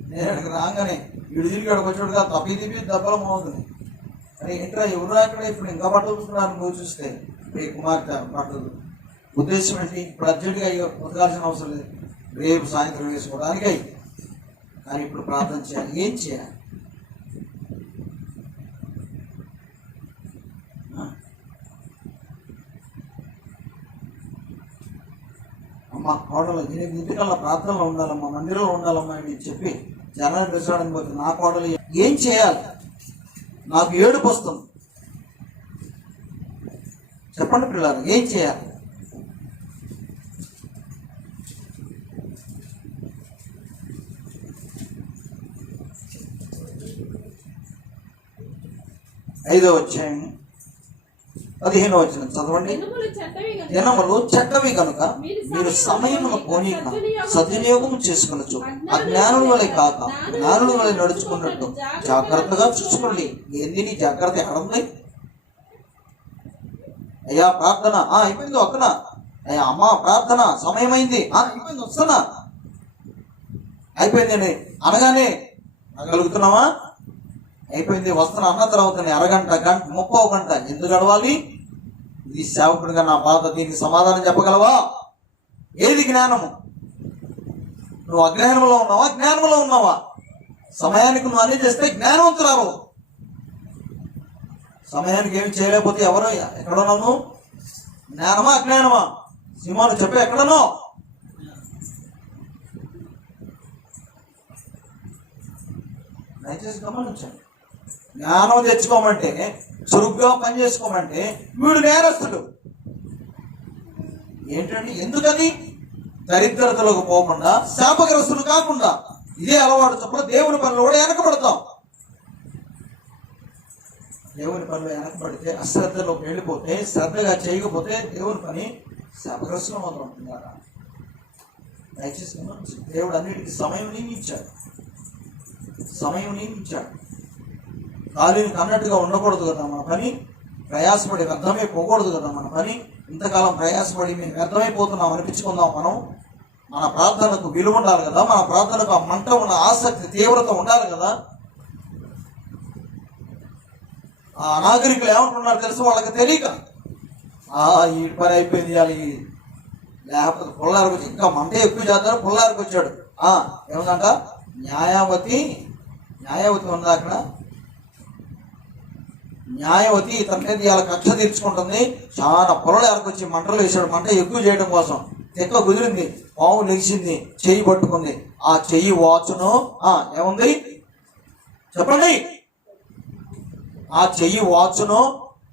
నేను అక్కడికి రాగానే వీడు తిరిగి అక్కడికి వచ్చాడు కదా, తప్పి తిప్పి దెబ్బలు మోగుతుంది. అరే ఏంట్రా ఎవరు అక్కడ ఇప్పుడు ఇంకా బట్టలు చూస్తున్నారు నువ్వు చూస్తే, రే కుమార్తె బట్టలు. ఉద్దేశం ఏంటి? ఇప్పుడు అర్జెంటుగా ఉతకాల్సిన అవసరం లేదు, రేపు సాయంత్రం వేసుకోవడానికి అయ్యి. కానీ ఇప్పుడు ప్రార్థన చేయాలి. ఏం చేయాలి? అమ్మ కోడలు 8 కల్లా ప్రార్థనలో ఉండాలమ్మా, మందిరంలో ఉండాలమ్మా అని చెప్పి జనాన్ని పిలిచడానికి పోతే నా కోడలు ఏం చేయాలి? నాకు ఏడుపు వస్తుంది. చెప్పండి పిల్లలు, ఏం చేయాలి? ఐదవ అధ్యాయం 15వ వచనం చదవండి. దినములు చెడ్డవి కనుక మీరు సమయమును పోనీక సద్వినియోగం చేసుకునొచ్చు. అజ్ఞానుల వలె కాక జ్ఞానుల వలె నడుచుకున్నట్టు జాగ్రత్తగా చూసుకోండి. ఏంది నీ జాగ్రత్త ఎక్కడుంది? అయ్యా ప్రార్థన అయిపోయింది, ఒక్కనా? అయ్యా అమ్మ ప్రార్థన సమయమైంది, అయిపోయింది, వస్తున్నా. అయిపోయిందండి అనగానే అనగలుగుతున్నావా? అయిపోయింది వస్తున్నా అన్న తర్వాత అరగంట, గంట, 30 గంట ఎందుకు గడవాలి? ఇది సేవకుడిగా నా బాధ, దీనికి సమాధానం చెప్పగలవా? ఏది జ్ఞానము? నువ్వు అజ్ఞానంలో ఉన్నావా, జ్ఞానంలో ఉన్నావా? సమయానికి నువ్వు అన్ని చేస్తే జ్ఞానవంతురావు. సమయానికి ఏమి చేయలేకపోతే ఎవరు ఎక్కడున్నావు? జ్ఞానమా అజ్ఞానమా? సింహాను చెప్పే ఎక్కడనో. దయచేసి గమనించండి. జ్ఞానం తెచ్చుకోమంటే, చురుగ్గా పని చేసుకోమంటే వీడు నేరస్తుడు. ఏంటండి? ఎందుకని? దరిద్రతలోకి పోకుండా, శాపగ్రస్తులు కాకుండా. ఇదే అలవాటు చొప్పున దేవుని పనిలో కూడా వెనకబడతాం. దేవుని పనిలో వెనకబడితే, అశ్రద్ధలోకి వెళ్ళిపోతే, శ్రద్ధగా చేయకపోతే దేవుని పని శాపగ్రస్తులు మాత్రం ఉంటున్నారా? దయచేసి దేవుడు అన్నిటికీ సమయం నియమించాడు. సమయం నియమించాడు. ఖాళీని అన్నట్టుగా ఉండకూడదు కదా మన పని. ప్రయాసపడి వ్యర్థమై పోకూడదు కదా మన పని. ఇంతకాలం ప్రయాసపడి మేము వ్యర్థమైపోతున్నాం అనిపించుకుందాం మనం. మన ప్రార్థనకు విలువ ఉండాలి కదా, మన ప్రార్థనకు ఆ మంట ఉన్న ఆసక్తి, తీవ్రత ఉండాలి కదా. ఆ నాగరికులు ఏమంటున్నారు తెలుసు? వాళ్ళకి తెలియక ఈ పని అయిపోయింది అది, లేకపోతే పుల్లారికి వచ్చి ఇంకా మంట ఎక్కువ చేద్దాం. పుల్లారికి వచ్చాడు. ఏమందంట? న్యాయవతి ఉంది అక్కడ. న్యాయవతి తన మీద ఇవాళ కక్ష తీర్చుకుంటుంది. చాలా పొలలు ఎరకొచ్చి మంటలు వేసాడు. మంట ఎక్కువ చేయడం కోసం తెక్క కుదిరింది. పాము లెగిసింది, చెయ్యి పట్టుకుంది. ఆ చెయ్యి వాచును ఏముంది చెప్పండి? ఆ చెయ్యి వాచునో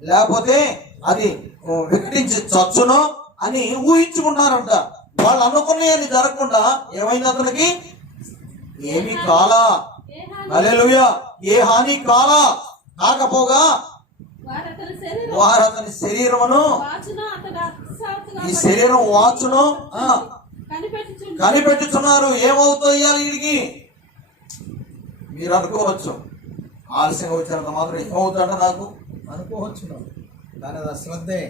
లేకపోతే అది వికటించి చచ్చునో అని ఊహించుకున్నారంట. వాళ్ళు అనుకునేది జరగకుండా ఏమైంది? అతనికి ఏమి కాలా. హల్లెలూయా. ఏ హాని కాలా. కాకపోగా వారు అతని శరీరమును, ఈ శరీరం వాచును కనిపెట్టుచున్నారు. ఏమవుతాయి వీడికి? మీరు అనుకోవచ్చు, ఆలస్యంగా వచ్చినంత మాత్రం ఏమవుతాడ నాకు అనుకోవచ్చు. దాని అది అశ్రద్ధే,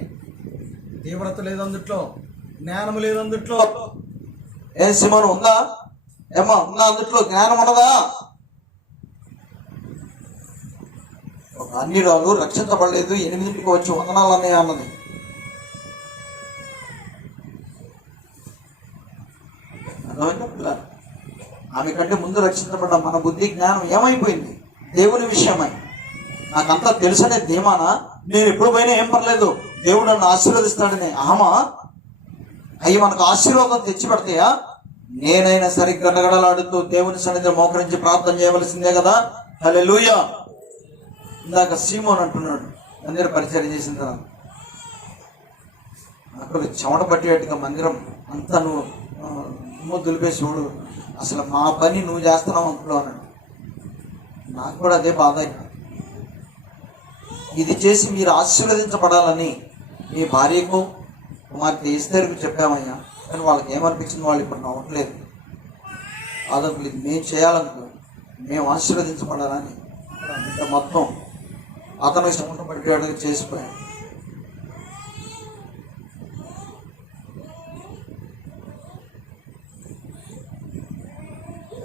తీవ్రత లేదు అందుట్లో, జ్ఞానం లేదు అందుట్లో. ఏం సిమోను ఉందా? ఏమా ఉందా అందుట్లో? జ్ఞానం ఉన్నదా? ఒక అన్ని రాళ్ళు రక్షించబడలేదు, 8ంటికి వచ్చి వందనాలనే అన్నది. అర్థమైందా? ఆమె కంటే ముందు రక్షించబడ్డ మన బుద్ధి జ్ఞానం ఏమైపోయింది? దేవుని విషయమై నాకంతా తెలుసనే ధీమానా, నేను ఎప్పుడు పోయినా ఏం పర్లేదు, దేవుడు నన్ను ఆశీర్వదిస్తాడని ఆమా, అవి మనకు ఆశీర్వాదం తెచ్చి పెడతాయా? నేనైనా సరే గడగడలాడుతూ దేవుని సన్నిధిలో మోకరించి ప్రార్థన చేయవలసిందే కదా. హల్లెలూయా. ఇందాక సీమోన్ అంటున్నాడు, మందిర పరిచయం చేసిన తర్వాత అక్కడ చెమట పట్టేట్టుగా మందిరం అంతా నువ్వు దులిపేసి చూడు, అసలు మా పని నువ్వు చేస్తున్నావు అంటున్నావు అన్నాడు. నాకు కూడా అదే బాధ. ఇది చేసి మీరు ఆశీర్వదించబడాలని మీ భార్యకు కుమార్తె ఎస్తేరుకు చెప్పామయ్యా, కానీ వాళ్ళకి ఏమనిపించింది? వాళ్ళు ఇప్పుడు నవ్వట్లేదు. అదొకటి ఇది మేము చేయాలనుకో, మేము ఆశీర్వదించబడాలని మొత్తం అతను చెమట పట్టేట్టుగా చేసిపోయాడు.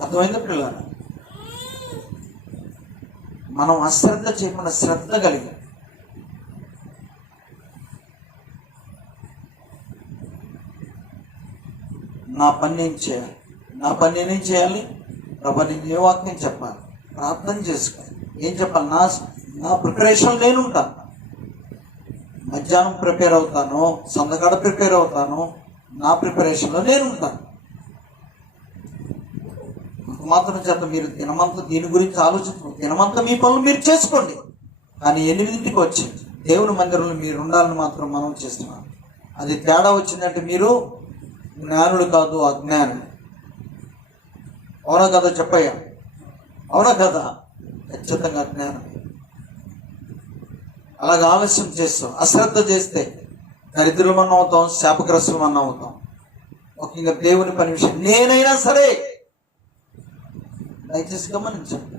అర్థమైందా పిల్లలు? మనం అశ్రద్ధ చేయకుండా శ్రద్ధ కలిగి నా పని నేను చేయాలి, నా పని నేనేం చేయాలి? ప్రభు నేను ఏ వాక్యం చెప్పాలి, ప్రార్థన చేసుకోవాలి, ఏం చెప్పాలి? నా ప్రిపరేషన్ నేనుంటాను. మధ్యాహ్నం ప్రిపేర్ అవుతాను, సందకాడ ప్రిపేర్ అవుతాను, నా ప్రిపరేషన్లో నేనుంటాను. మాత్రం చేత మీరు దినమంతా దీని గురించి ఆలోచించండి, దినమంతా మీ పనులు మీరు చేసుకోండి, కానీ 8ంటికి వచ్చి దేవుని మందిరంలో మీరు ఉండాలని మాత్రం మనం చేస్తున్నాం. అది తేడా వచ్చిందంటే మీరు జ్ఞానులు కాదు, అజ్ఞానులు. అవునా కదా? చెప్పయ్యా, అవునా కదా? ఖచ్చితంగా అజ్ఞానం. అలాగే ఆలస్యం చేస్తాం, అశ్రద్ధ చేస్తే దరిద్రులమన్నా అవుతాం, శాపగ్రస్తులమన్నా అవుతాం. ముఖ్యంగా దేవుని పని విషయం నేనైనా సరే దయచేసి గమనించండి.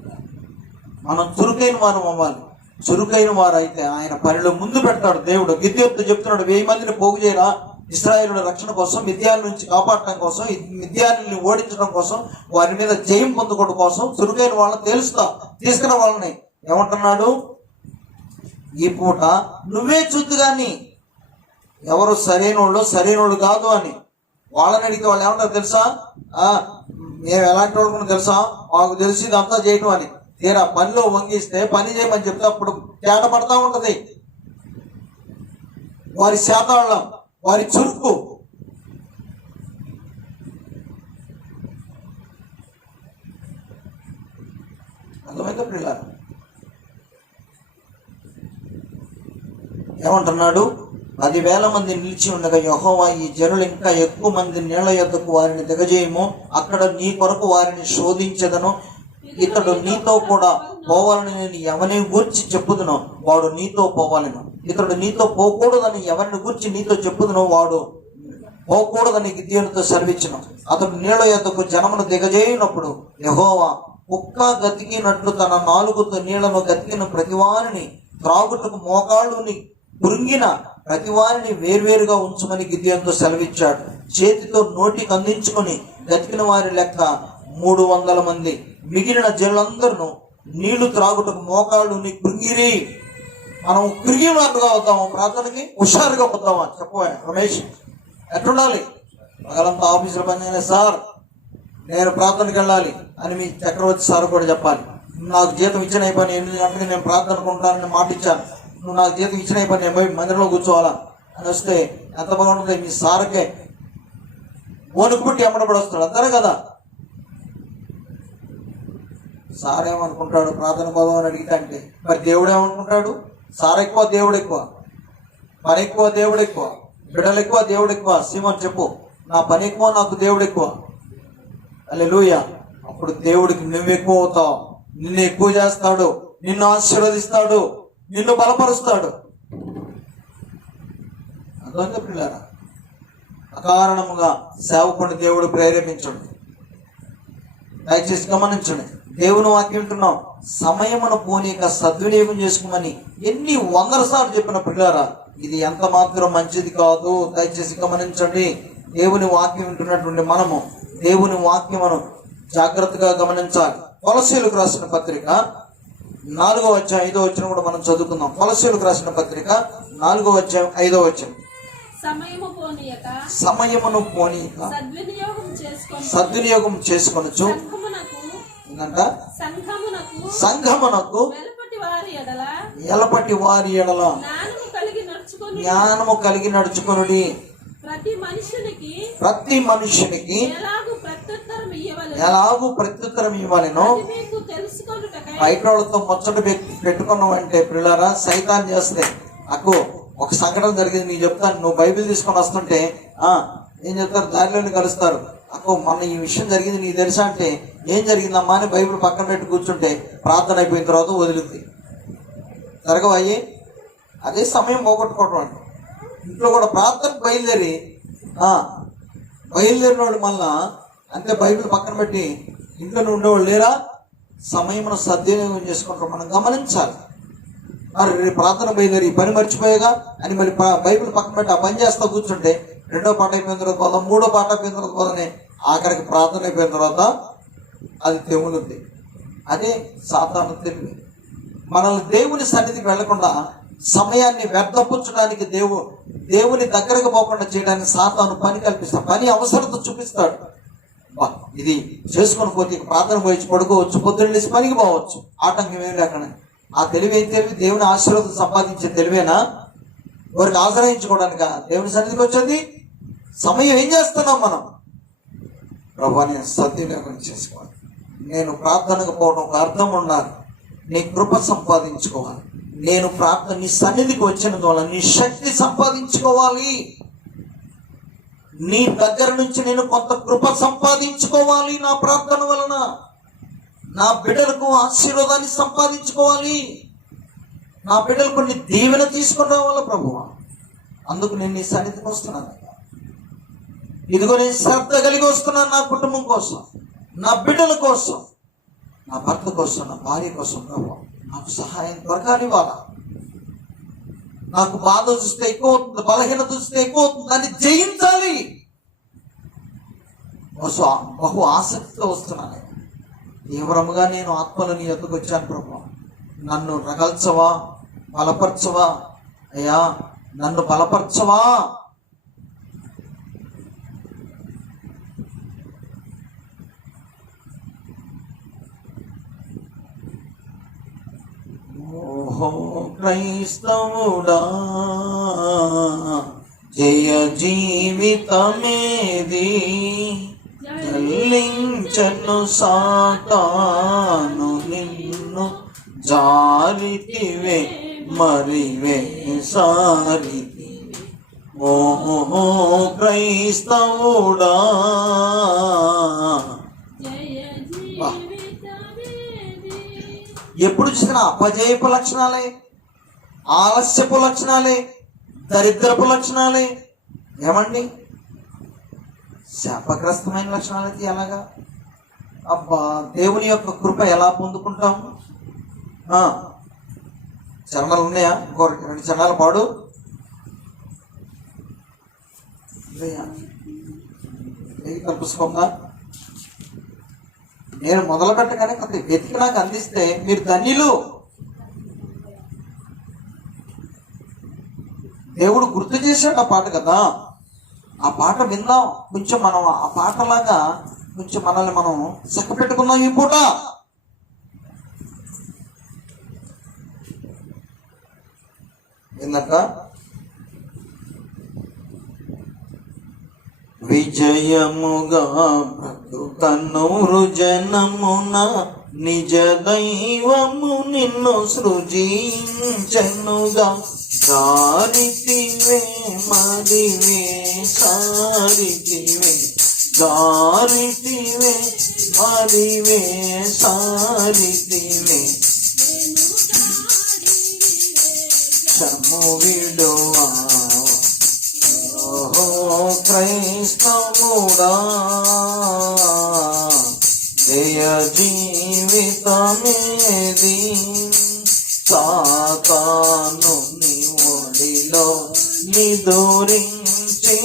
మనం చురుకైన వారు అవ్వాలి. చురుకైన వారు అయితే ఆయన పనిలో ముందు పెడతాడు దేవుడు. గిద్యోనుతో చెప్తున్నాడు, 1000 మందిని పోగు చేయరా, ఇశ్రాయేలుల రక్షణ కోసం, మిద్యాన్ నుంచి కాపాడటం కోసం, మిద్యాన్ని ఓడించడం కోసం, వారి మీద జయం పొందుకోవడం కోసం చురుకైన వాళ్ళని తీసుకున్న వాళ్ళని ఏమంటున్నాడు? ఈ పూట నువ్వే చూద్దు కానీ ఎవరు సరైనోళ్ళు కాదు అని వాళ్ళని అడిగితే వాళ్ళు ఏమంటారు తెలుసా? మేము ఎలాంటి వాళ్ళు కూడా తెలుసా, మాకు తెలిసి ఇదంతా చేయటం అని. తీరా పనిలో వంగిస్తే పని చేయమని చెప్తే అప్పుడు తేట పడతా ఉంటది. వారి శాతాళం, వారి చురుకు. అర్థమైతే పిల్లలు ఏమంటున్నాడు? 10,000 మంది నిలిచి ఉండగా యెహోవా ఈ జనులు ఇంకా ఎక్కువ మంది నీళ్ల యొద్దకు వారిని దిగజేయము, అక్కడ నీ కొరకు వారిని శోధించదను. ఇతడు నీతో కూడా పోవాలని నేను ఎవరిని గూర్చి చెప్పుదునో వాడు నీతో పోవాలను, ఇతడు నీతో పోకూడదని ఎవరిని గూర్చి నీతో చెప్పుదునో వాడు పోకూడదని గిద్యోనుతో సెలవిచ్చును. అతడు నీళ్ల యొద్దకు జనమును దిగజేయునప్పుడు యెహోవా కుక్క గతికినట్లు తన నాలుగుతో నీళ్లను గతికిన ప్రతివారిని, త్రాగుటకు మోకాళ్ళుని పురింగిన ప్రతివారిని వేర్వేరుగా ఉంచమని గిద్యోనుతో సెలవిచ్చాడు. చేతితో నోటికి అందించుకొని గతికిన వారి లెక్క 300 మంది. మిగిలిన జనులందరూ నీళ్లు త్రాగుటకు మోకాళ్ళుని కృంగిరి. మనం కృంగినట్టుగా వద్దాము, ప్రార్థనకి హుషారుగా వద్దామా? చెప్పవా రమేష్, ఎట్లుండాలి? పగలంతా ఆఫీసులో పనిచేయలే సార్, నేను ప్రార్థనకి వెళ్ళాలి అని మీ చక్రవర్తి సార్ కూడా చెప్పాలి. నాకు జీతం ఇచ్చిన పని 8 గంటలకి నేను ప్రార్థనకు ఉంటానని మాట ఇచ్చాను, నువ్వు నాకు జీతం ఇచ్చిన పని నేను పోయి మందిరంలో కూర్చోవాలా అని వస్తే ఎంత బాగుంటుంది? మీ సార్కే వణుకు పుట్టి అమ్మడబడి వస్తాడు, అంటారు కదా. సార్ ఏమనుకుంటాడు ప్రార్థన పోదాం అని అడిగితే అంటే, మరి దేవుడు ఏమనుకుంటాడు? సార్ ఎక్కువ దేవుడు ఎక్కువ, పని ఎక్కువ దేవుడు ఎక్కువ, బిడ్డలు ఎక్కువ దేవుడు ఎక్కువ. సీమన్ చెప్పు, నా పని ఎక్కువ నాకు దేవుడు ఎక్కువ. హల్లెలూయా. అప్పుడు దేవుడికి నువ్వు ఎక్కువ అవుతావు, నిన్ను ఎక్కువ చేస్తాడు, నిన్ను ఆశీర్వదిస్తాడు, నిన్ను బలపరుస్తాడు. అర్థమైందా పిల్లారా? అకారణముగా సేవకుని దేవుడు ప్రేరేపించడు. దయచేసి గమనించండి. దేవుని వాక్యం వింటున్నాం, సమయమును పోనీక సద్వినియోగం చేసుకోమని ఎన్ని వందల సార్లు చెప్పిన పిల్లారా, ఇది ఎంత మాత్రం మంచిది కాదు. దయచేసి గమనించండి. దేవుని వాక్యం వింటున్నటువంటి మనము దేవుని వాక్యమును జాగ్రత్తగా గమనించాలి. కొలస్సీయులకు రాసిన పత్రిక 4వ అధ్యాయం 5వ వచనం కూడా మనం చదువుకుందాం. కొలస్సీయులకు రాసిన పత్రిక 4వ అధ్యాయం 5వ వచనం. సమయమును పోనీక సద్వినియోగం చేసుకొనొచ్చు ఏంటంట, సంఘమునకు ఎలపటి వారి ఎడల జ్ఞానము కలిగి నడుచుకొనుడి. ప్రతి మనుషునికి ఎలాగూ ప్రత్యుత్తరం ఇవ్వాలను. బయట వాళ్ళతో ముచ్చట పెట్టుకున్నావంటే పిల్లరా, సైతాన్ చేస్తే అక్కో ఒక సంఘటన జరిగింది నీకు చెప్తాను. నువ్వు బైబిల్ తీసుకొని వస్తుంటే ఏం చెప్తారు, దారిలోని కలుస్తారు. అక్కో మొన్న ఈ విషయం జరిగింది నీకు తెలుసా అంటే, ఏం జరిగిందమ్మా అని బైబిల్ పక్కన పెట్టి కూర్చుంటే ప్రార్థన అయిపోయిన తర్వాత వదులుద్ది. జరగవయ్యి అదే సమయం పోగొట్టుకోవటం అంటే. ఇంట్లో కూడా ప్రార్థనకు బయలుదేరిన వాళ్ళు మళ్ళా అంతే బైబిల్ పక్కన పెట్టి ఇంట్లో ఉండేవాళ్ళు లేరా? సమయమును సద్వినియోగం చేసుకుంటాం. మనం గమనించాలి. మరి రేపు ప్రార్థన బయలుదేరి పని మర్చిపోయేగా అని మళ్ళీ బైబిల్ పక్కన పెట్టి ఆ పని చేస్తా కూర్చుంటే 2వ పాట అయిపోయిన తర్వాత పోదాం, 3వ పాట అయిపోయిన తర్వాత పోదానే, ఆఖరికి ప్రార్థన అయిపోయిన తర్వాత అది తెగులుద్ది. అదే సాతాను తెలివి. మనల్ని దేవుని సన్నిధికి వెళ్లకుండా సమయాన్ని వ్యర్థపుచ్చడానికి దేవుని దగ్గరకు పోకుండా చేయడానికి సాతాను పని కల్పిస్తాడు, పని అవసరత చూపిస్తాడు. ఇది చేసుకొని పోతే ప్రార్థన పోయి పడుకోవచ్చు, పొద్దున్న లేచి పనికి పోవచ్చు, ఆటంకం ఏమి లేకుండా. ఆ తెలివి ఏం తెలివి? దేవుని ఆశీర్వాదం సంపాదించే తెలివేనా? వారికి ఆశ్రయించుకోవడానిక దేవుని సన్నిధికి వచ్చేది? సమయం ఏం చేస్తున్నాం మనం? ప్రభువా నేను సద్వినియోగం చేసుకోవాలి, నేను ప్రార్థనకు పోవడం ఒక అర్థం ఉండాలి, నీ కృప సంపాదించుకోవాలి, నేను ప్రార్థన నీ సన్నిధికి వచ్చిన వల్ల నీ శక్తి సంపాదించుకోవాలి, నీ దగ్గర నుంచి నేను కొంత కృప సంపాదించుకోవాలి, నా ప్రార్థన వలన నా బిడ్డలకు ఆశీర్వాదాన్ని సంపాదించుకోవాలి, నా బిడ్డలు కొన్ని దీవెన తీసుకుని రావాలి ప్రభువా. అందుకు నేను నీ సన్నిధికి వస్తున్నాను. ఇదిగో నేను శ్రద్ధ కలిగి వస్తున్నాను, నా కుటుంబం కోసం, నా బిడ్డల కోసం, నా భర్త కోసం, నా భార్య కోసం. ప్రభువా నాకు సహాయం దొరకాలివాలా. నాకు బాధ చూస్తే ఎక్కువ అవుతుంది, బలహీనత చూస్తే ఎక్కువ అవుతుంది, దాన్ని జయించాలి. బహు ఆసక్తితో వస్తున్నాను. తీవ్రముగా నేను ఆత్మలో నీ ఎత్తుకు వచ్చాను ప్రభువా. నన్ను రగల్చవా, బలపరచవా అయ్యా, నన్ను బలపరచవా. ఓహో క్రైస్తవుడా, జయ జీవితమేది, జల్లించను సాతాను నిన్ను, జారితివే మరివే సారితి. ఓహో క్రైస్తవుడా, ఎప్పుడు చూసినా అపజయపు లక్షణాలే, ఆలస్యపు లక్షణాలే, దరిద్రపు లక్షణాలే. ఏమండి శాపగ్రస్తమైన లక్షణాలు అయితే ఎలాగా? అబ్బా దేవుని యొక్క కృప ఎలా పొందుకుంటాము? చరణాలు ఉన్నాయా? ఇంకో 2 చరణాలు పాడు. పుస్తకంగా నేను మొదలు పెట్టగానే కొంత వెతికి నాకు అందిస్తే మీరు ధన్యులు. దేవుడు గుర్తు చేశాడు ఆ పాట కదా, ఆ పాట విందాం. కొంచెం మనం ఆ పాటలాగా కొంచెం మనల్ని మనం చక్క పెట్టుకుందాం ఈ పూట. ఏందంట? విజయముగా బ్రతుకన్నూరు జనమున నిజ దైవము నిన్ను సృజించెనుగా. సారితివే మరివే సారితివే, సారితివే మరివే సారితివే, విడువా ఓహో క్రైస్తవుడా, జయ జీవితమేది సాతాను నీ ఒడిలో నిదురించి,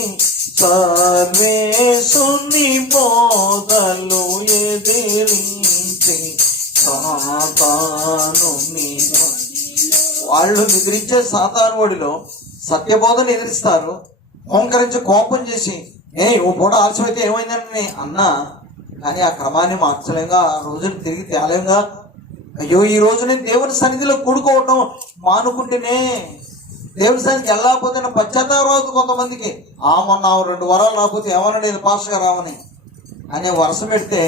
సర్వేశుని బోధలు ఎదిరించి, సాతాను నీ వాళ్ళు నిద్రించే సాతాను ఒడిలో సత్యబోధన ఎదిరిస్తారు. ఓంకరించి కోపం చేసి ఓ పూట ఆలస్యమైతే ఏమైందని అన్నా, కానీ ఆ క్రమాన్ని మార్చలేంగా, ఆ రోజుని తిరిగి తేలేంగా. అయ్యో ఈ రోజు నేను దేవుని సన్నిధిలో కూడుకోవటం మానుకుంటేనే, దేవుని సన్నిధికి వెళ్ళకపోతే పశ్చాత్తాపం కొంతమందికి. మొన్న 2 వారాలు రాకపోతే ఏమన్నా లేదు పాస్టర్ గారు రావని అనే వరుస పెడితే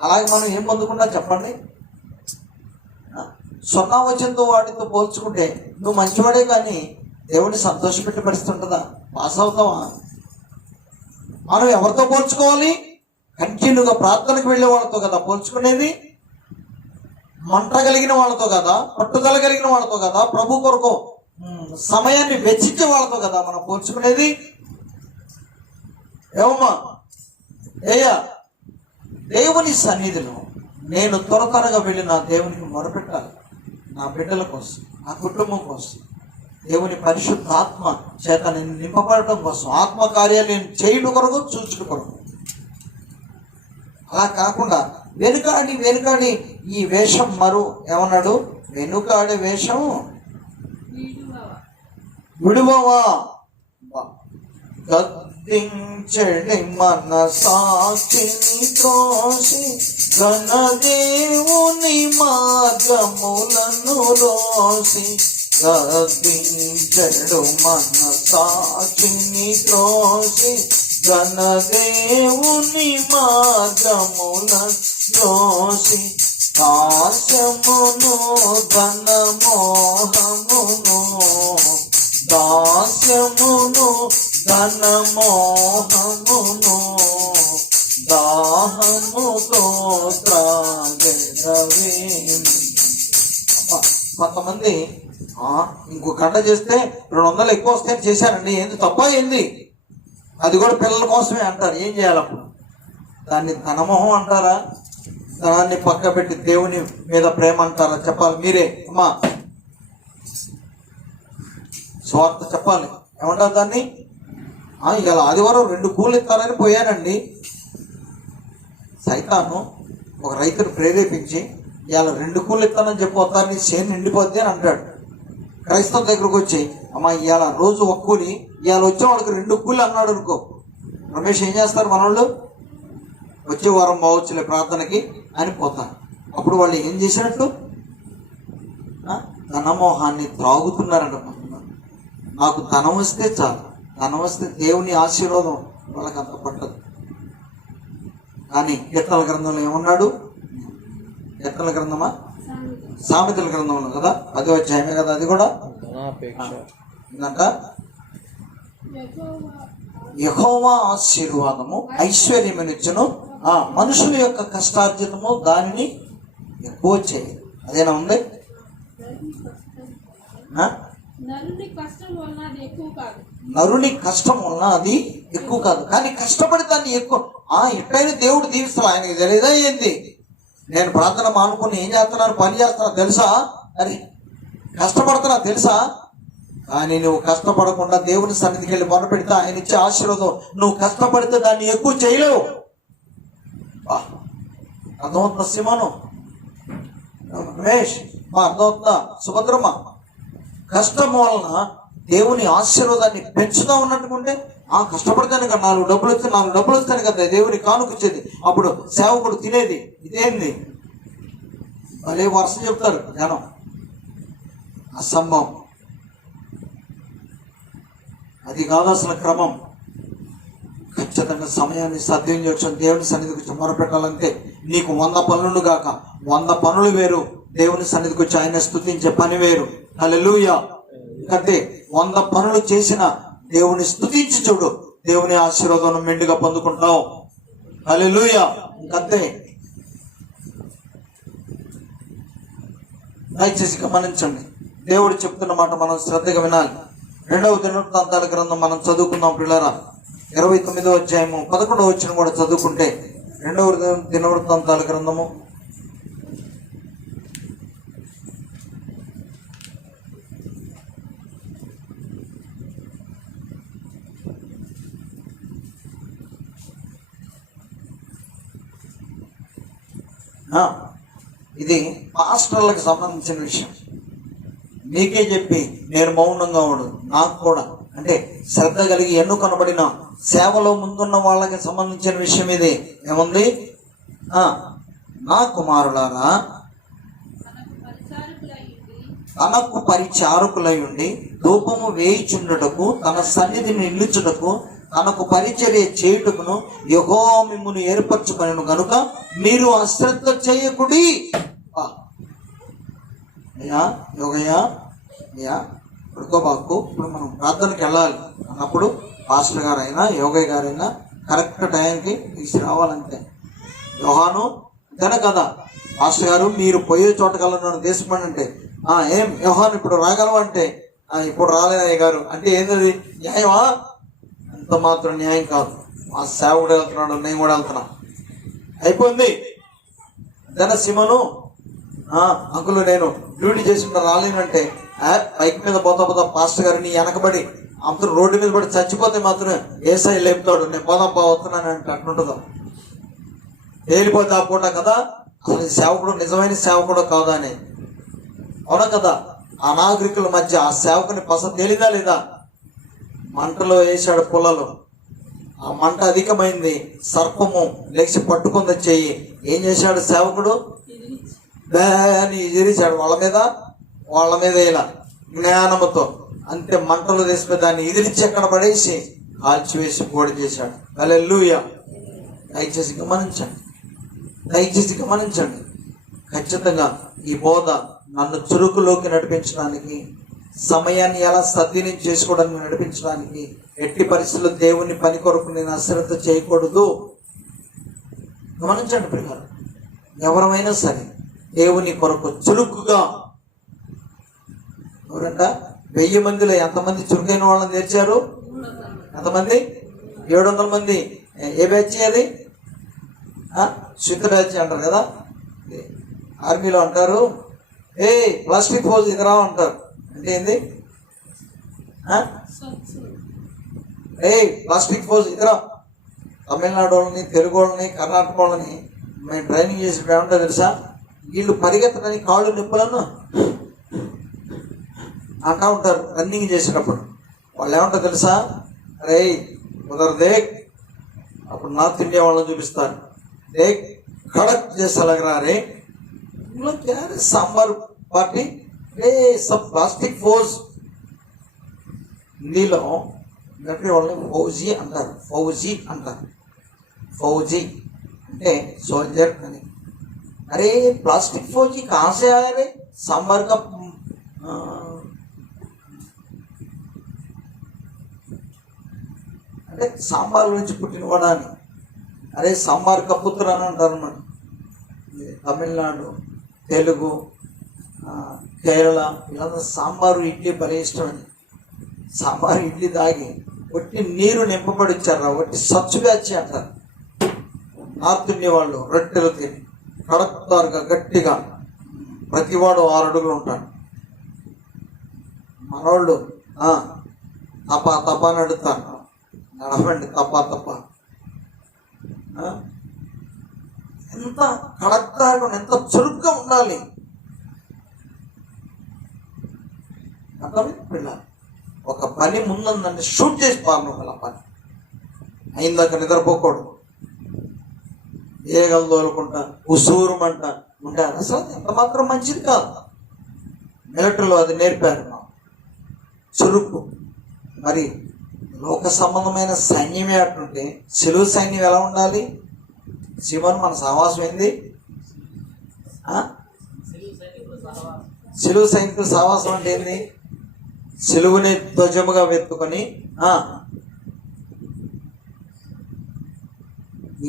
అలాగే మనం ఏం పొందుకుంటా చెప్పండి? 0 వచనంతో వాటితో పోల్చుకుంటే నువ్వు మంచివాడే కానీ దేవుడిని సంతోషపెట్టే పరిస్థితి ఉంటుందా? పాస్ అవుతావా? మనం ఎవరితో పోల్చుకోవాలి? కంటిన్యూగా ప్రార్థనకు వెళ్ళే వాళ్ళతో కదా పోల్చుకునేది, మంట కలిగిన వాళ్ళతో కదా, పట్టుదల కలిగిన వాళ్ళతో కదా, ప్రభు కొరకు సమయాన్ని వెచ్చించే వాళ్ళతో కదా మనం పోల్చుకునేది. ఏమమ్మా దేవుని సన్నిధిలో నేను త్వరగా వెళ్ళి నా దేవునికి మొరపెట్టాలి, నా బిడ్డల కోసం, నా కుటుంబం కోసం, దేవుని పరిశుద్ధాత్మ చేత నేను నింపబడటం కోసం, ఆత్మ కార్యాలు నేను చేయడం కొరకు, చూచుట కొరకు. అలా కాకుండా వెనుకాడి ఈ వేషం ఏమన్నాడు? వెనుకాడే వేషం విడువవా, గద్దించడి మన సాక్షిని త్రోసి, ఘనదేవుని మార్గములను రోసి, గద్దించడు మన సాక్షిని త్రోసి, ఘనదేవుని మార్గములను రోసి, దాస్యమును ధనమోహమును, దాస్యమును ధనమోహమును, దాహముతో త్రాగెదవేమి. కొంతమంది ఇంకో గంట చేస్తే 200 ఎక్కువ వస్తాయని చేశారండి, ఏంది తప్ప ఏంది? అది కూడా పిల్లల కోసమే అంటారు. ఏం చేయాలప్పుడు? దాన్ని ధనమోహం అంటారా? ధనాన్ని పక్క పెట్టి దేవుని మీద ప్రేమ అంటారా? చెప్పాలి మీరే. అమ్మా స్వార్థ చెప్పాలి. ఏమంటారు దాన్ని? ఇవాళ ఆదివారం 2 కూలు ఇస్తారని పోయానండి. సైతాను ఒక రైతును ప్రేరేపించి ఇవాళ 2 కూలు ఇస్తానని చెప్పొస్తారు, నీ చేను నిండిపోద్ది అని అంటాడు. క్రైస్తవ దగ్గరకు వచ్చి అమ్మా ఇవాళ రోజు 1 కూలి, ఇవాళ వచ్చే వాళ్ళకి 2 కూలి అన్నాడు అనుకో, రమేష్ ఏం చేస్తారు మనోళ్ళు? వచ్చే వారం బావచ్చులే ప్రార్థనకి అని పోతారు. అప్పుడు వాళ్ళు ఏం చేసినట్టు? ధనమోహాన్ని త్రాగుతున్నారంట. నాకు ధనం వస్తే చాలు, ధనం వస్తే దేవుని ఆశీర్వాదం వాళ్ళకి అంత పట్టదు. కానీ కీర్తనల గ్రంథంలో ఏమన్నాడు? కీర్తనల గ్రంథమా? సామెతల గ్రంథంలో కదా, 10వ అధ్యాయమే కదా అది కూడా. ఏంటంట? యెహోవా ఆశీర్వాదము ఐశ్వర్యమునిచ్చును, మనుషుల యొక్క కష్టార్జితము దానిని ఎక్కువ చేయదు. అదేనా ఉంది? నరుని కష్టం వలన అది ఎక్కువ కాదు, కానీ కష్టపడి దాన్ని ఎక్కువ. ఎట్లయినా దేవుడు దీవిస్తాడు. ఆయనకి తెలియదా ఏంది? నేను ప్రార్థన మానుకుని ఏం చేస్తున్నాను, పని చేస్తున్నా తెలుసా? అరే కష్టపడుతున్నా తెలుసా? కానీ నువ్వు కష్టపడకుండా దేవుని సన్నిధికి వెళ్ళి మొదలు పెడితే ఆయన ఇచ్చే ఆశీర్వాదం నువ్వు కష్టపడితే దాన్ని ఎక్కువ చేయలేవు. అర్థమవుతుందా సిమాను? రమేష్ అర్థమవుతుందా? సుభద్రమ్మ, కష్టం వలన దేవుని ఆశీర్వాదాన్ని పెంచుతా ఉన్నట్టుకుంటే కష్టపడితేనే కదా 4 డబ్బులు వస్తే 4 డబ్బులు వస్తాను కదా దేవుని కానుకొచ్చేది. అప్పుడు సేవకుడు తినేది ఇదేంది? భలే వరుస చెప్తారు జనం. అసంభవం. అది కాదు అసలు క్రమం. ఖచ్చితంగా సమయాన్ని సద్వినియోగం దేవుని సన్నిధికి వచ్చి మొరపెట్టాలంటే నీకు 100 పనులు గాక 100 పనులు వేరు, దేవుని సన్నిధికి వచ్చి ఆయన స్తుతించే పని వేరు. హల్లెలూయా. ఇంకంతే 100 పనులు చేసిన దేవుని స్తుతించి చూడు, దేవుని ఆశీర్వాదం మెండుగా పొందుకుంటావు. హల్లెలూయా. ఇంకంతే. దయచేసి గమనించండి, దేవుడు చెప్తున్న మాట మనం శ్రద్ధగా వినాలి. 2వ దినవృత్తాంతాల గ్రంథం మనం చదువుకుందాం పిల్లరా. 29వ అధ్యాయము 11వ వచనం కూడా చదువుకుంటే, 2వ దినవృత్తాంతాల గ్రంథము ఇది పాస్టర్లకు సంబంధించిన విషయం. నీకే చెప్పి నేను మౌనంగా ఉండదు. నాకు కూడా అంటే శ్రద్ధ కలిగి ఎన్నుకొనబడిన సేవలో ముందున్న వాళ్ళకి సంబంధించిన విషయం ఇది. ఏముంది? నా కుమారులారా, తనకు పరిచారకులై ఉండి ధూపము వేయిచుండుటకు, తన సన్నిధిని నిలుచుటకు, తనకు పరిచర్య చేయుటకును యెహోవా మిమ్మును ఏర్పరచుకొనెను గనుక మీరు అశ్రద్ధ చేయకుడి. అయ్యా యోగయ్యా, అయ్యా పడుకోబాకు, ఇప్పుడు మనం ప్రార్థనకి వెళ్ళాలి అన్నప్పుడు పాస్టర్ గారైనా యోగయ్య గారైనా కరెక్ట్ టైంకి తీసుకురావాలంతే. యోహాను అంతేనా కదా, పాస్టర్ గారు మీరు పోయే చోటకల్లా నన్ను దేశపడి అంటే ఏం యోహాను ఇప్పుడు రాగలవంటే ఇప్పుడు రాలేదయ్య గారు అంటే ఏంటది? న్యాయమా? అంత మాత్రం న్యాయం కాదు. మా సేవకుడు వెళ్తున్నాడు, నేను కూడా వెళ్తున్నా, అయిపోయింది. ధనసీమను అంకులు నేను డ్యూటీ చేసి రాలేనంటే బైక్ మీద పోతా పాస్టర్ గారు నీ వెనకబడి అందరూ రోడ్డు మీద పడి చచ్చిపోతే మాత్రం ఏసై లేపుతాడు, నేను పోదాం వస్తున్నాను అంటే అట్లుంటుందో తేలిపోతే ఆ పూట కదా. అసలు ఈ సేవకుడు నిజమైన సేవకుడు కాదా అని. అవునా కదా? ఆ నాగరికుల మధ్య ఆ సేవకుని పస తేలిదా లేదా? మంటలో వేసాడు పుల్లలో, ఆ మంట అధికమైంది, సర్పము లేచి పట్టుకుంది చెయ్యి. ఏం చేశాడు సేవకుడు? అని ఎదిరించాడు వాళ్ళ మీద ఇలా జ్ఞానముతో అంతే మంటలు తీసిపోయి దాన్ని ఎదిరించి ఎక్కడ పడేసి కాల్చివేసి పోడి చేశాడు. హల్లెలూయా. దయచేసి గమనించండి. ఖచ్చితంగా ఈ బోధ నన్ను చురుకులోకి నడిపించడానికి, సమయాన్ని ఎలా సద్వినియోగం చేసుకోవడానికి నడిపించడానికి, ఎట్టి పరిస్థితుల్లో దేవుని పని కొరకు నేను అశ్రద్ధ చేయకూడదు. గమనించండి ప్రియులారా, ఎవరమైనా సరే దేవుని కొరకు చురుకుగా. ఎవరంట 1000 మందిలో ఎంతమంది చురుకైన వాళ్ళని తెచ్చారు? ఎంతమంది? 700 మంది. ఏ బ్యాచ్ అది? శుద్ధ బ్యాచ్ అంటారు కదా, ఆర్మీలో అంటారు. ప్లాస్టిక్ ఫోజ్ ఇదిరా అంటారు. అంటే ఏంది? ప్లాస్టిక్ ఫోజ్ ఇదిరా. తమిళనాడు వాళ్ళని, తెలుగు వాళ్ళని, కర్ణాటక వాళ్ళని మేము ట్రైనింగ్ చేసేటప్పుడు ఏమంటో తెలుసా? వీళ్ళు పరిగెత్తడానికి కాళ్ళు నిప్పులను అంటూ ఉంటారు రన్నింగ్ చేసేటప్పుడు. వాళ్ళు ఏమంటారు తెలుసా? అరే ఉదర్ దేక్, అప్పుడు నార్త్ ఇండియా వాళ్ళని చూపిస్తారు. దేక్ కడక్ చేసేలాగరా రే సాంబార్ పార్టీ రే సబ్ ప్లాస్టిక్ ఫోజ్. హిందీలో మిలిటరీ వాళ్ళని ఫౌజీ అంటారు. ఫౌజీ అంటే సోల్జర్ అని. अरे प्लास्टिक फौजी कहाँ से आया रे? सांबार का అంటే సాంబార్ నుంచి పుట్టినవాడా అని. అరే సాంబార్ కా పుత్ర అని అంటారు అన్నమాట. తమిళనాడు, తెలుగు, కేరళ ఇలా సాంబారు ఇడ్లీ భలే ఇష్టం అని. సాంబారు ఇడ్లీ తాగి ఒట్టి నీరు నింపబడి ఇచ్చారు, ఒట్టి సచ్చుగా వచ్చి అంటారు. నార్త్ ఇండియా వాళ్ళు రొట్టెలు తిని కడక్తారుగా గట్టిగా ప్రతివాడు 6 అడుగులు ఉంటాడు. మనోళ్ళు తప్ప నడుతారు, నడవండి తప్ప. ఎంత కడక్తారుగా ఎంత చురుగ్గా ఉండాలి. అర్థమైంది పిల్లలు? ఒక పని ముందందంటే షూట్ చేసి పాలన పని అయిందాక నిద్రపోకూడదు. ఏగలు తోలుకుంటా ఉసూరుమంట ఉంటారు. అసలు ఎంత మాత్రం మంచిది కాదు. మిలిటరీలో అది నేర్పారు చురుకు. మరి లోక సంబంధమైన సైన్యమే అట్టుంటే సిలువ సైన్యం ఎలా ఉండాలి? శివన్ మన సహవాసం ఏంది? సిలువ సైనికుల సహవాసం అంటే ఏంది? సిలువని ధ్వజముగా వెతుకొని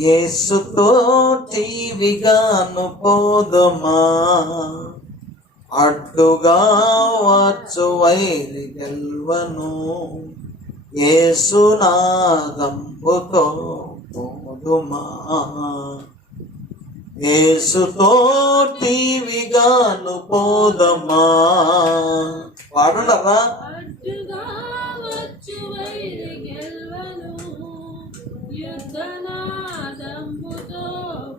యేసుతో టీవిగాను పోదమా, అడ్డుగా వచ్చు వైరి గెల్వను, యేసునాదంబుతో పోదుమా. యేసుతో టీవిగాను పోదమా. పాడరా? అడ్డుగా వచ్చు వైరి గెల్వను, యుద్ధనాదంబుతో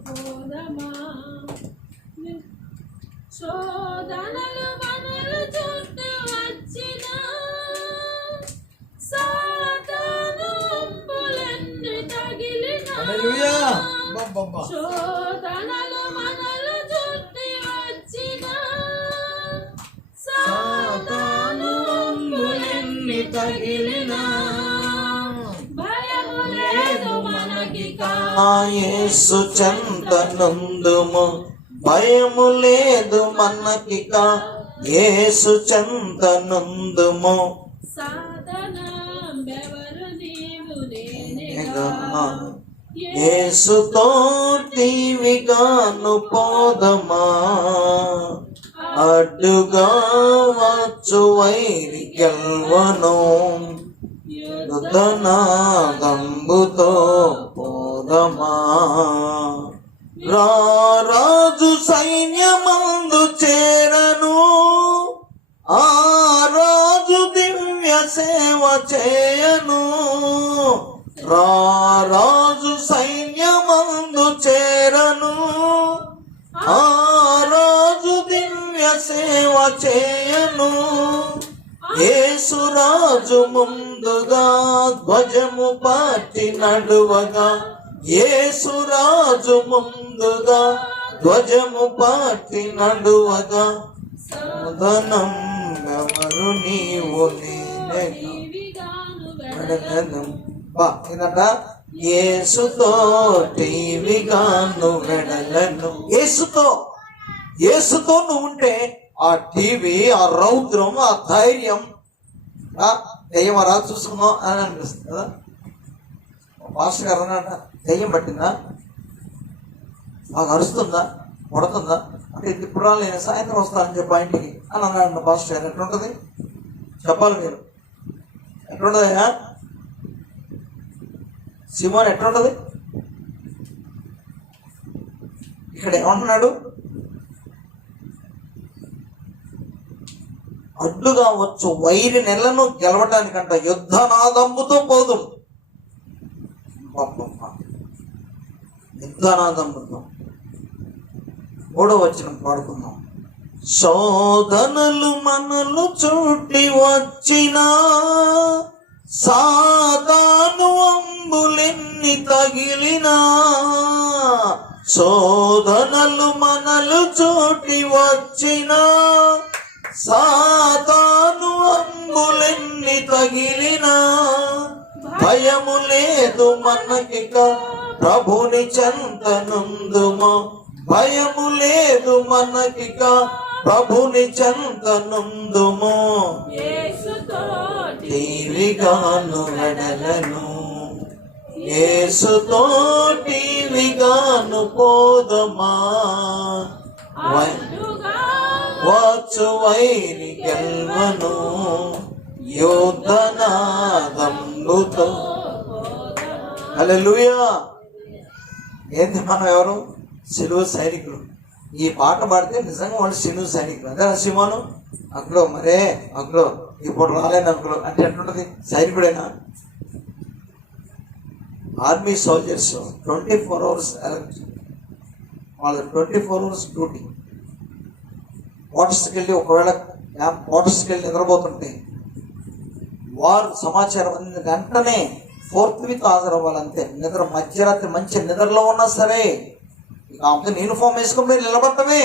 పోదమా. శోధనలు మనలు చుట్టూ వచ్చిన, సాతాను అంబులెన్ని తగిలినా, శోధనలు మనలు చుట్టూ వచ్చిన, సాతాను అంబులెన్ని తగిలినా, భయము లేదు మనకికా. యేసు చెంతనందుము, భయము లేదు మనకిక. యేసు చెంతనందుము, సాధనం బెవరు నీవు నేనేగా. యేసుతో టీవిగాను పోదమా, అడ్డుగా వచ్చు వైరి గెల్వను, యుద్ధనాదంబుతో పోదమా. రాజు సైన్యమందు చేరను, ఆ రాజు దివ్య సేవ చేయను. రాజు సైన్యమందు చేరను, ఆ రాజు దివ్య సేవ చేయను. యేసురాజు ముందుగా ధ్వజము పట్టి నడువగా, యేసురాజు ముందుగా ధ్వజము పట్టి నడువగా, సాధనం ఎవరు నీవు నేనేగా. యేసుతో టీవిగాను వెడలను. యేసుతో నువ్వు ఉంటే ఆ టీవీ, ఆ రౌద్రం, ఆ ధైర్యం, దెయ్యమరా చూసుకుందాం అని అనిపిస్తుంది కదా. పాస్టర్ గారు అన్నట, దెయ్యం పట్టిందా, మాకు అరుస్తుందా, కొడుతుందా అంటే ఇప్పుడు రాలేను, సాయంత్రం వస్తానని చెప్పి ఇంటికి అని అన్నాడు పాస్టర్ గారు. ఎట్లుంటుంది చెప్పాలి మీరు? ఎట్లుంటుందయ్యా సిమోన్? ఎట్లుంటుంది? ఇక్కడ ఏమంటున్నాడు? అడ్డుగా వచ్చు వైరి నెలను గెలవటానికంట యుద్ధనాదంబుతో పోదు. యుద్ధనాదంబుతో. 3వ వచనం పాడుకుందాం. శోధనలు మనలు చుట్టి వచ్చిన, సాతాను అంబులెన్ని తగిలినా, శోధనలు మనలు చుట్టి వచ్చిన, సాతాను అంబులెన్ని తగిలినా, భయము లేదు మనకిక. ప్రభుని చెంతనుందుము, భయము లేదు మనకిక. ప్రభుని చెంతనుందుము, టీవిగాను వెడలను. యేసుతో టీవిగాను పోదమా, వచ్చు వైరి గెల్వను, యుద్ధనాదంబుతో. హల్లెలూయా. ఏంది మనం ఎవరు? సిలువ సైనికులు. ఈ పాట పాడితే నిజంగా వాళ్ళు సిలువ సైనికులు. అదే సిమోను అంకులో, మరే అంకులో ఇప్పుడు రాలేదు అంకులో అంటే ఎట్లుంటుంది? సైనికుడైనా? ఆర్మీ సోల్జర్స్ 24 hours అలర్ట్, వాళ్ళ 24 hours డ్యూటీ. క్వార్టర్స్కి వెళ్ళి ఒకవేళ క్వార్టర్స్కి వెళ్ళి నిద్రపోతుంటే వారు సమాచారం అందిన వెంటనే 4th week హాజరవ్వాలంతే. నిద్ర మధ్యరాత్రి మంచి నిద్రలో ఉన్నా సరే కాకపోతే యూనిఫామ్ వేసుకుని మీరు నిలబడటమే.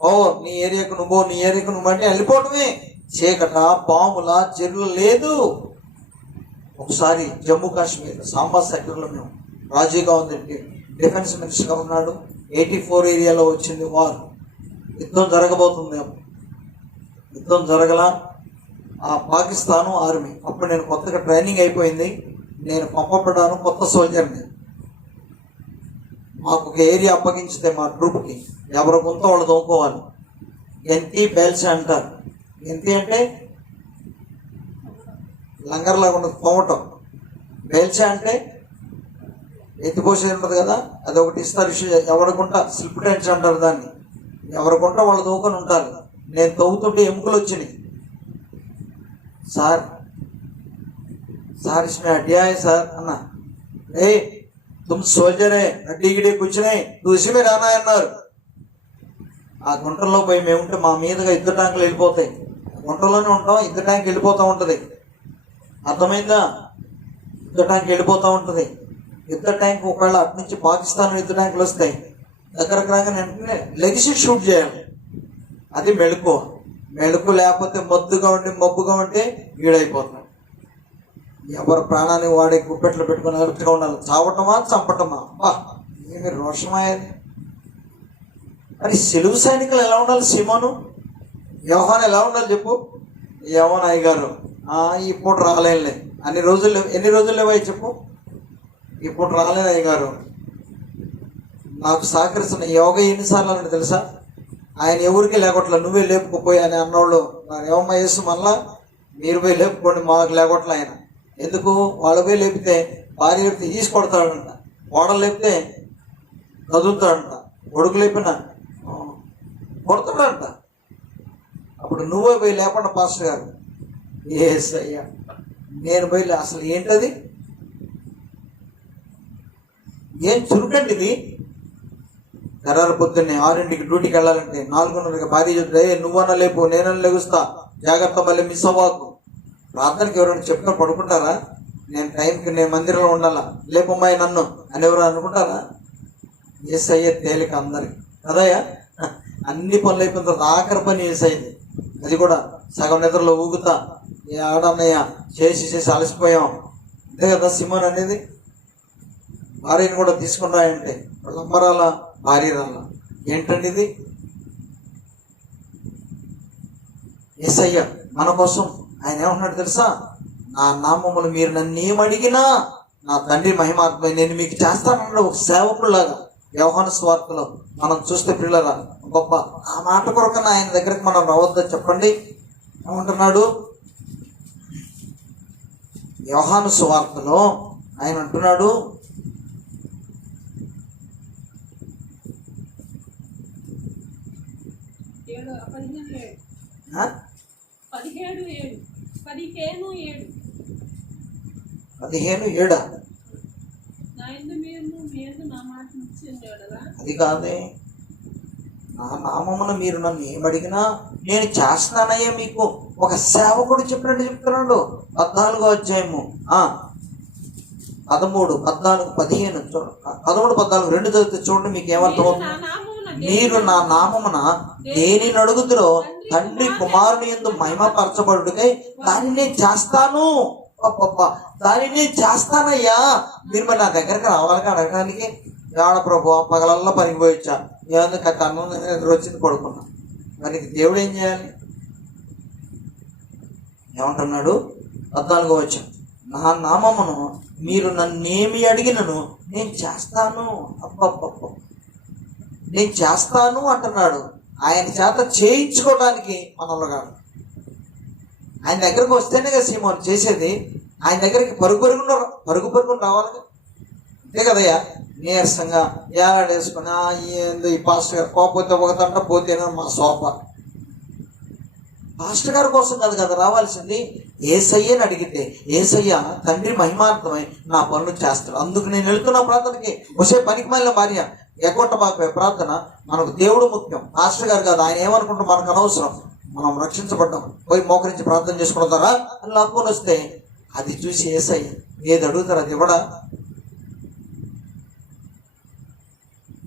ఓ నీ ఏరియాకు నువ్వు, నీ ఏరియాకు నువ్వు అంటే వెళ్ళిపోవటమే. చీకట, పాముల, చెరువులు లేదు. ఒకసారి జమ్మూ కాశ్మీర్ సాంబా సెక్టర్లో మేము, రాజీవ్గా ఉంది డిఫెన్స్ మినిస్టర్గా ఉన్నాడు. 84 ఏరియాలో వచ్చింది వార్. యుద్ధం జరగబోతుందేమో, యుద్ధం జరగలా. ఆ పాకిస్తాను ఆర్మీ, అప్పుడు నేను కొత్తగా ట్రైనింగ్ అయిపోయింది, నేను పంపబడ్డాను కొత్త సోల్జర్ని. మాకు ఒక ఏరియా అప్పగించితే మా ట్రూప్కి ఎవరి కొంత వాళ్ళు తోముకోవాలి. గెంతి బేల్సా అంటారు. గెంతి అంటే లంగర్లాగా ఉండదు, తోమటం. బేల్సా అంటే ఎత్తిపోసేది ఉంటుంది కదా, అది ఒకటి ఇస్తారు. ఎవరికుంటా స్లిప్ టెన్స్ అంటారు దాన్ని. ఎవరికుంటా వాళ్ళు తోముకొని ఉంటారు. నేను తవ్వుతుంటే ఎముకలు వచ్చినాయి. సార్ సార్ इसमें हड्डियां है सर అన్నా. ఏ तुम सोल्जर है, हड्डी गिड्डी कुछ नहीं, तू इसी में रहना है అన్నారు. ఆ గుంటల్లో పోయి మేముంటే మా మీదుగా యుద్ధ ట్యాంకులు వెళ్ళిపోతాయి. గుంటలోనే ఉంటాం, యుద్ధ ట్యాంక్ వెళ్ళిపోతూ ఉంటుంది. అర్థమైందా? యుద్ధ ట్యాంక్ వెళ్ళిపోతూ ఉంటుంది. యుద్ధ ట్యాంక్ ఒకవేళ అటు నుంచి పాకిస్తాన్ యుద్ధ ట్యాంకులు వస్తాయి, దగ్గరకు రాగానే వెంటనే లెగిసి షూట్ చేయాలి. అది మెళుకు. మెళుకు లేకపోతే మబ్బుగా ఉంటే వీడైపోతాడు. ఎవరి ప్రాణాన్ని వాడే గుప్పెట్లు పెట్టుకుని అలర్ట్గా ఉండాలి. చావటమా చంపటమా? బా ఏమి రోషమాయది. మరి సెలువు సైనికులు ఎలా ఉండాలి? సీమోను, యోహాను ఎలా ఉండాలి చెప్పు? యోహాను అయ్యగారు ఈ పూట రాలేనులే, ఎన్ని రోజులు లేవా చెప్పు? ఈ పూట రాలేను అయ్యగారు, నాకు సహకరిస్తున్న యోగ ఎన్నిసార్లు అని తెలుసా? ఆయన ఎవరికి లేకొట్లా, నువ్వే లేపుకుపోయి అని అన్నోళ్ళు ఏమమ్మా యేసు, మళ్ళా మీరు పోయి లేపుకోండి, మాకు లేకొట్ల ఆయన. ఎందుకు? వాళ్ళు పోయి లేపితే భార్య లేపితే ఈసి కొడతాడంట, ఓడలు లేపితే కదులుతాడంట, కొడుకు లేపిన కొడతాడంట. అప్పుడు నువ్వే పోయి లేపండి పాస్టర్ గారు. ఏస్ అయ్యా, నేను పోయి అసలు ఏంటది? ఏం చురుకండి ఇది? ఖరారు పొద్దున్నే 6ంటికి డ్యూటీకి వెళ్ళాలంటే 4:30కి భార్య చెప్తే నువ్వన్నా లేపు, నేనన్నా లెగుస్తా, జాగ్రత్త, మళ్ళీ మిస్ అవ్వకు. ప్రార్థనకి ఎవరైనా చెప్పుకొని పడుకుంటారా? నేను టైంకి నేను మందిరంలో ఉండాలా, లేపమ్మాయి నన్ను అని ఎవరు అనుకుంటారా? ఏసయ్య తేలిక అందరికి కదయ్యా. అన్ని పనులు అయిపోయిన తర్వాత ఆఖరి పని ఏసయ్యింది. అది కూడా సగం నిద్రలో ఊగుతా, ఏ ఆడన్నయ్య చేసి అలసిపోయాం. అంతే కదా సిమోన్ అనేది. భార్యను కూడా తీసుకున్నాయంటే వాళ్ళ అమ్మరాల భార్య రాల. ఏంటండి ఇది? యేసయ్య మన కోసం ఆయన ఏమంటున్నాడు తెలుసా? నా నామములు మీరు నన్ను ఏమడిగినా నా తండ్రి మహిమాత్మ నేను మీకు చేస్తానన్నాడు. ఒక సేవకులాగా యోహాను సువార్తలో మనం చూస్తే పిల్లరా, గొప్ప ఆ మాట కొరకన్నా ఆయన దగ్గరికి మనం రావద్దని చెప్పండి. ఏమంటున్నాడు? యోహాను సువార్తలో ఆయన అంటున్నాడు, 17:7 అది కాదే. నా నామమున మీరు నన్ను ఏమడిగినా నేను చేస్తానయ్యా మీకు. ఒక సేవకుడు చెప్పినట్టు చెప్తున్నాడు. 14వ అధ్యాయము 13, 14, 15 13, 14 2 చదివితే చూడండి, మీకు ఏమర్థమవుతుంది? మీరు నా నామమున దేనిని అడుగుతురో తండ్రి కుమారుని యందు మహిమపరచబడుటకై దాన్ని నేను చేస్తాను. దాన్ని నేను చేస్తానయ్యా. మీరు మరి నా దగ్గరికి రావాలిగా అడగడానికి. ఏడ ప్రభు పగలల్లా పనికి పోయొచ్చా, ఏమందుకు అన్నం ఎదురు వచ్చింది పడుకున్నా. మరి దేవుడు ఏం చేయాలి? ఏమంటున్నాడు? 14వ వచనం, నా నామమును మీరు నన్నేమి అడిగినను నేను చేస్తాను. అబ్బబ్బబ్బ, నేను చేస్తాను అంటున్నాడు. ఆయన చేత చేయించుకోవడానికి మనలో కాదు. ఆయన దగ్గరకు వస్తేనే కదా సీమోన్ చేసేది. ఆయన దగ్గరికి పరుగు రావాలి. అంతే కదయ్యా. నీరసంగా ఏలాడేసుకుని ఏందో ఈ పాస్టర్ గారు పోతే ఒకదంట పోతేనే మా సోఫా. పాస్టర్ గారి కోసం కాదు కదా రావాల్సింది. యేసయ్యని అడిగితే యేసయ్య తండ్రి మహిమార్థమై నా పనులు చేస్తాడు. అందుకు నేను వెళ్తున్నా ప్రార్థనకి. వచ్చే పనికి మళ్ళీ భార్య ఎగ్గొట్టబాకపోయే ప్రార్థన. మనకు దేవుడు ముఖ్యం, పాస్టర్ గారు కాదు. ఆయన ఏమనుకుంటే మనకు అనవసరం. మనం రక్షించబడ్డాం, పోయి మోకరించి ప్రార్థన చేసుకుంటారా అని లాక్కొని వస్తే అది చూసి యేసయ్య ఏది అడుగుతారు అది ఇవ్వడా?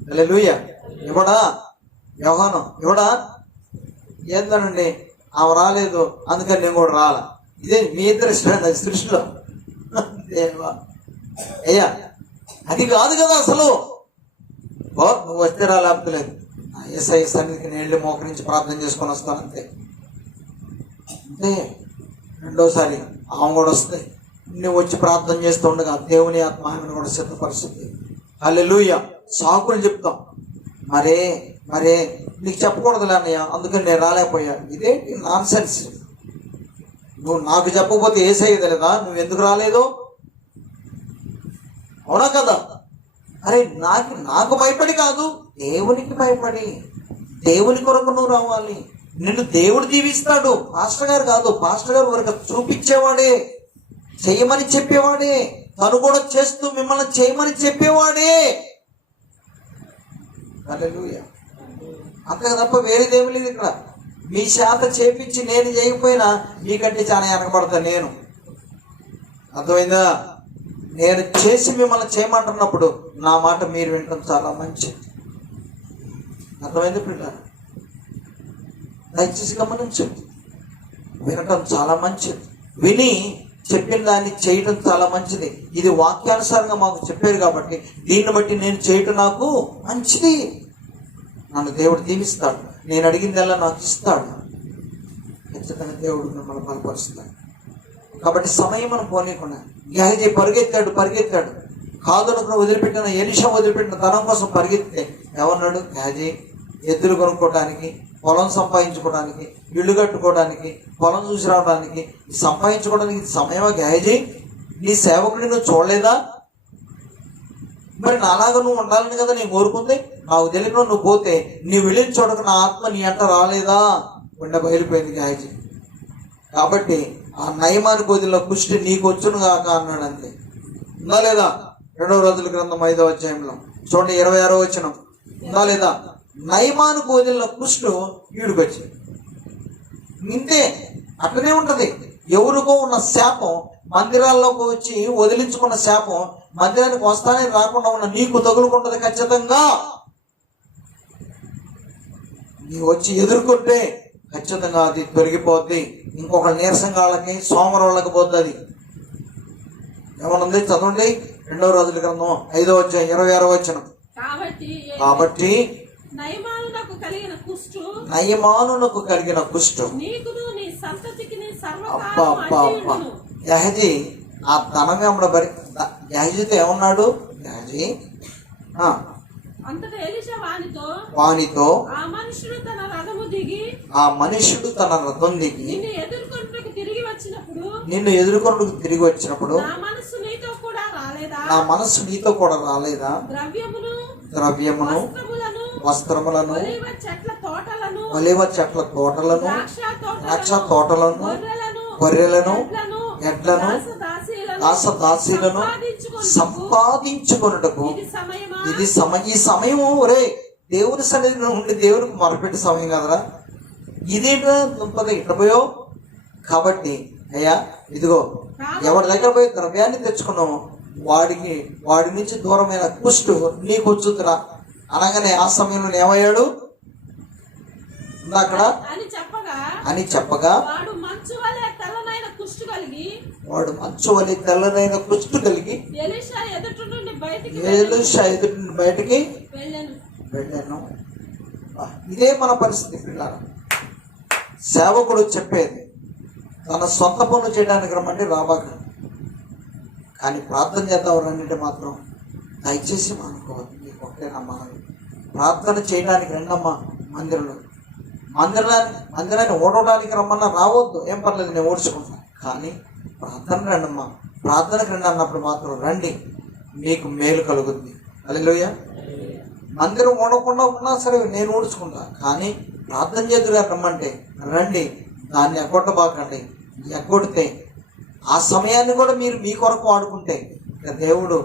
హల్లెలూయా. ఇవ్వడా? యోహాను ఇవ్వడా? ఏందనండి ఆమె రాలేదు అందుకని నేను కూడా రాలా. ఇదే మీ ఇద్దరు సృష్టిలో దేవా అయ్యా అది కాదు కదా అసలు. ఓ నువ్వు వస్తే రా, లేకపోతే లేదు. ఏసఐ సన్నిధికి నేను వెళ్ళి మోకరించి ప్రార్థన చేసుకొని వస్తాను అంతే. అంతే. రెండోసారి ఆమె కూడా వస్తాయి. నువ్వు వచ్చి ప్రార్థన చేస్తూ ఉండగా దేవుని ఆత్మ ఆమెను కూడా సిద్ధపరుస్తుంది. హల్లెలూయా. సాకులు చెప్తాం, మరే నీకు చెప్పకూడదులే అన్నయ్య, అందుకని నేను రాలేకపోయా. ఇదేంటి నాన్ సెన్స్. నువ్వు నాకు చెప్పకపోతే ఏసయ్యది లేదా, నువ్వు ఎందుకు రాలేదు? అవునా కదా? అరే నాకు భయపడి కాదు, దేవునికి భయపడి, దేవుని కొరకు నువ్వు రావాలి. నిన్ను దేవుడు దీవిస్తాడు. పాస్టర్ గారు కాదు, పాస్టర్ గారు వరకు చూపించేవాడే, చెయ్యమని చెప్పేవాడే, తను కూడా చేస్తూ మిమ్మల్ని చేయమని చెప్పేవాడే. హల్లెలూయా. అంతే తప్ప వేరేదేమి లేదు ఇక్కడ. మీ చేత చేపించి నేను చేయకపోయినా మీకంటే చాలా వెనకబడతా నేను. అర్థమైందా? నేను చేసి మిమ్మల్ని చేయమంటున్నప్పుడు నా మాట మీరు వినటం చాలా మంచిది. అర్థమైంది పిల్లలు? దయచేసి గమనించండి. వినటం చాలా మంచిది. విని చెప్పిన దాన్ని చేయటం చాలా మంచిది. ఇది వాక్యానుసారంగా మాకు చెప్పారు కాబట్టి దీన్ని బట్టి నేను చేయటం నాకు మంచిది. నన్ను దేవుడు దీవిస్తాడు, నేను అడిగిందల్లా నాకు ఇస్తాడు. ఖచ్చితంగా దేవుడు మిమ్మల్ని బలపరుస్తాడు. కాబట్టి సమయం మనం పోనీయకుండా గెహజీ పరిగెత్తాడు. కాదును వదిలిపెట్టిన ఎలీషా వదిలిపెట్టిన ధనం కోసం పరిగెత్తే ఏమన్నాడు? గెహజీ ఎద్దులు కొనుక్కోవడానికి, పొలం సంపాదించుకోవడానికి, ఇల్లు కట్టుకోవడానికి, పొలం చూసి రావడానికి, సంపాదించుకోవడానికి ఇది సమయమా గెహజీ? నీ సేవకుడిని నువ్వు చూడలేదా? మరి నాలాగా నువ్వు ఉండాలని కదా నేను కోరుకుంది. నాకు తెలియకుండా నువ్వు పోతే నీ వెళ్ళిన చోటకు నా ఆత్మ నీ అంట రాలేదా? ఉండ బయలుపోయింది గెహజీ. కాబట్టి ఆ నయమాని కోదిలో కుష్టి నీకు వచ్చును కాక అన్నాడు. అంతే. ఉందా లేదా? 2వ రోజుల గ్రంథం 5వ అధ్యాయంలో చూడండి 26వ వచనం. ఉందా లేదా? నయమాను కోదిలో కుష్టు ఈడుకొచ్చి ఇంతే. అట్లనే ఉంటది. ఎవరికో ఉన్న శాపం మందిరాల్లోకి వచ్చి వదిలించుకున్న శాపం మందిరానికి వస్తానే రాకుండా ఉన్న నీకు తగులుకుంటది. ఖచ్చితంగా నీవు వచ్చి ఎదుర్కొంటే ఖచ్చితంగా అది తొలగిపోద్ది. ఇంకొక నీరసంగా వాళ్ళకి, సోమవారాలకు పోద్ది. అది ఏమనుంది చదవండి. 2వ రోజుల గ్రంథం 5వ అధ్యాయం 26వ వచనం. కాబట్టి నయమానునకు కలిగిన కుష్టు గెహజీ ఆ ధనం వెంబడ గెహజీతో ఏమన్నాడు? గెహజీ వానితో ఆ మనుషుడు తన రథం దిగి నిన్ను ఎదుర్కొంటూ తిరిగి వచ్చినప్పుడు నా మనస్సు నీతో కూడా రాలేదా? ద్రవ్యమును, వస్త్రములను, ఒలీవ చెట్ల తోటలను, ద్రాక్ష తోటలను, గొర్రెలను, ఎడ్లను, దాసదాసీలను సంపాదించుకొనుటకు ఈ సమయము ఒరే దేవుని సన్నిధిలో ఉండి దేవునికి మొరపెట్టే సమయం కదరా. ఇదేంటో దుంపగా ఇట్టపోయో. కాబట్టి అయ్యా ఇదిగో ఎవరి దగ్గర పోయి ద్రవ్యాన్ని తెచ్చుకున్నావు వాడి నుంచి దూరమైన కుష్టు నీకు వచ్చుతురా అనగానే ఆ సమయంలో ఏమయ్యాడు? అక్కడ అని చెప్పగా వాడు మంచు వలె తెల్లనైన కుష్టు కలిగి ఎలీషా ఎదుటి నుండి బయటికి వెళ్ళాను. ఇదే మన పరిస్థితి పిల్లల. సేవకుడు చెప్పేది తన సొంత పనులు చేయడానికి రమ్మంటే రాబాక, కానీ ప్రార్థన చేద్దాం రండి మాత్రం దయచేసి అనుకోవద్దు. నీకు ఒకటే నమ్మాలి. ప్రార్థన చేయడానికి రెండమ్మా. మందిరాన్ని ఓడవడానికి రమ్మన్నా రావద్దు, ఏం పర్లేదు నేను ఓడ్చుకుంటాను. కానీ ప్రార్థన రండమ్మా, ప్రార్థనకు రండి అన్నప్పుడు మాత్రం రండి, మీకు మేలు కలుగుద్ది. హల్లెలూయా. మందిరం ఓడకుండా ఉన్నా సరే నేను ఓడ్చుకుంటా, కానీ ప్రార్థన చేతుగా రమ్మంటే రండి. దాన్ని ఎగ్గొట్టబాకండి. ఎగ్గొడితే ఆ సమయాన్ని కూడా మీరు మీ కొరకు వాడుకుంటే ఇక దేవుడు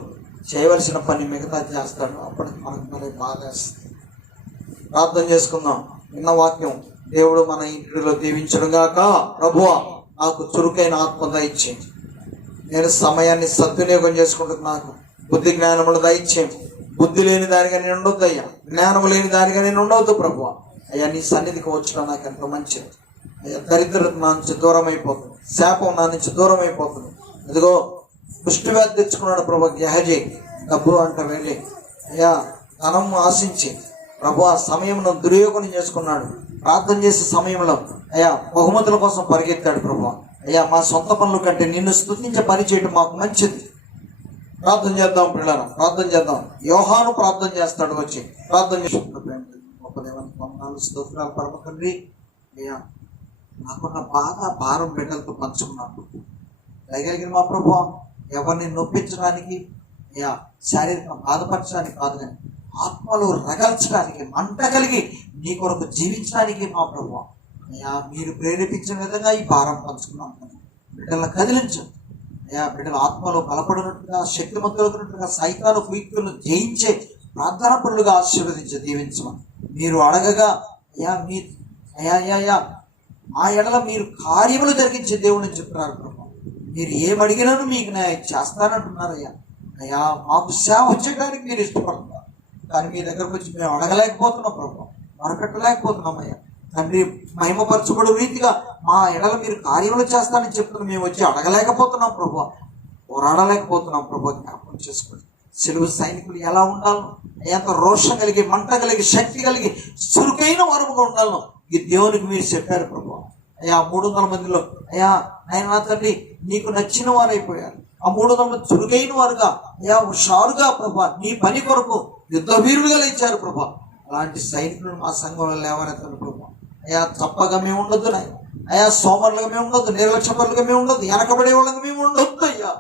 చేయవలసిన పని మిగతా చేస్తాడు. అప్పటికి మనకు మరి బాగా ప్రార్థన చేసుకుందాం. విన్న వాక్యం దేవుడు మన ఇంటిలో దీవించడం గాక. ప్రభువా నాకు చురుకైన ఆత్మ దయచేయండి. నేను సమయాన్ని సద్వినియోగం చేసుకుంటూ నాకు బుద్ధి జ్ఞానములు దయచేయండి. బుద్ధి లేని దానిగా నేను ఉండొద్దు అయ్యా, జ్ఞానము లేని దానిగా నేను ఉండవద్దు ప్రభువా. అయ్యా నీ సన్నిధికి వచ్చడం నాకు ఎంతో మంచిది అయ్యా. దరిద్రత నా నుంచి దూరం అయిపోతుంది, శాపం నా నుంచి దూరం అయిపోతుంది. ఇదిగో కుష్టి వ్యాధి తెచ్చుకున్నాడు ప్రభా గెహజీ. డబ్బు అంట వెళ్ళి అయ్యా ధనం ఆశించి ప్రభు ఆ సమయంలో దుర్యోగం చేసుకున్నాడు. ప్రార్థన చేసే సమయంలో అయ్యా బహుమతుల కోసం పరిగెత్తాడు ప్రభు. అయ్యా మా సొంత పనుల కంటే నిన్ను స్తుతించే పని చేయడం మాకు మంచిది. ప్రార్థన చేద్దాం పిల్లలు, ప్రార్థన చేద్దాం. యోహాను ప్రార్థన చేస్తాడు, వచ్చి ప్రార్థన చేసుకుంటాడు. గొప్ప దేవానికి వందనాలు, స్తోత్రాలు పరమ తండ్రి. అయ్యా నాకున్న బాధ భారం బిడ్డలతో పంచుకున్నాను. దయగలిగిన మా ప్రభు ఎవరిని నొప్పించడానికి అయ్యా శారీరకంగా బాధపరచడానికి కాదు, కానీ ఆత్మలో రగల్చడానికి, మంట కలిగి నీ కొరకు జీవించడానికి మా ప్రభు అయ్యా మీరు ప్రేరేపించిన విధంగా ఈ భారం పంచుకున్నాం. బిడ్డలను కదిలించండి అయ్యా. బిడ్డల ఆత్మలో బలపడినట్టుగా, శక్తిమంతులుగా, సైతాను కుయుక్తులను జయించే ప్రార్థనా పనులుగా ఆశీర్వదించి దీవించమని మీరు అడగగా అయ్యా మీ అయ్యా మా ఎడల మీరు కార్యములు జరిగించే దేవుని చెప్తున్నారు ప్రభు. మీరు ఏమడిగినాను మీకు నేను చేస్తానంటున్నారయ్యా. అయ్యా మాకు సేవ చేయడానికి మీరు ఇష్టపడుతున్నారు, కానీ మీ దగ్గరకు వచ్చి మేము అడగలేకపోతున్నాం ప్రభు, మొరపెట్టలేకపోతున్నాం అయ్యా. తండ్రి మహిమపరచబడు రీతిగా మా ఎడల మీరు కార్యములు చేస్తానని చెప్తున్నా మేము వచ్చి అడగలేకపోతున్నాం ప్రభు, పోరాడలేకపోతున్నాం ప్రభు. జ్ఞాపకం చేసుకోండి. సెలవు సైనికులు ఎలా ఉండాలో, ఎంత రోషం కలిగి, మంట కలిగి, శక్తి కలిగి, చురుకైన వరముగా ఉండాలో ఈ దేవునికి మీరు చెప్పారు ప్రభు. అయ్యా 300 మందిలో అయ్యా ఆయన నా తండ్రి నీకు నచ్చిన వారు అయిపోయారు. ఆ 300 మంది చురుకైన వారుగా అయ్యా హుషారుగా ప్రభా నీ పని కొరకు యుద్ధ వీరులుగా లేచారు ప్రభా. అలాంటి సైనికులను మా సంఘంలో లేవనెత్తారు ప్రభా. అయ్యా తప్పగా మేము ఉండొద్దు నాయన. అయ్యా సోమరులుగా మేము ఉండొద్దు, నిర్లక్ష్యపరులుగా మేము ఉండొద్దు, వెనకబడే వాళ్ళగా మేము ఉండొద్దు. అయ్యా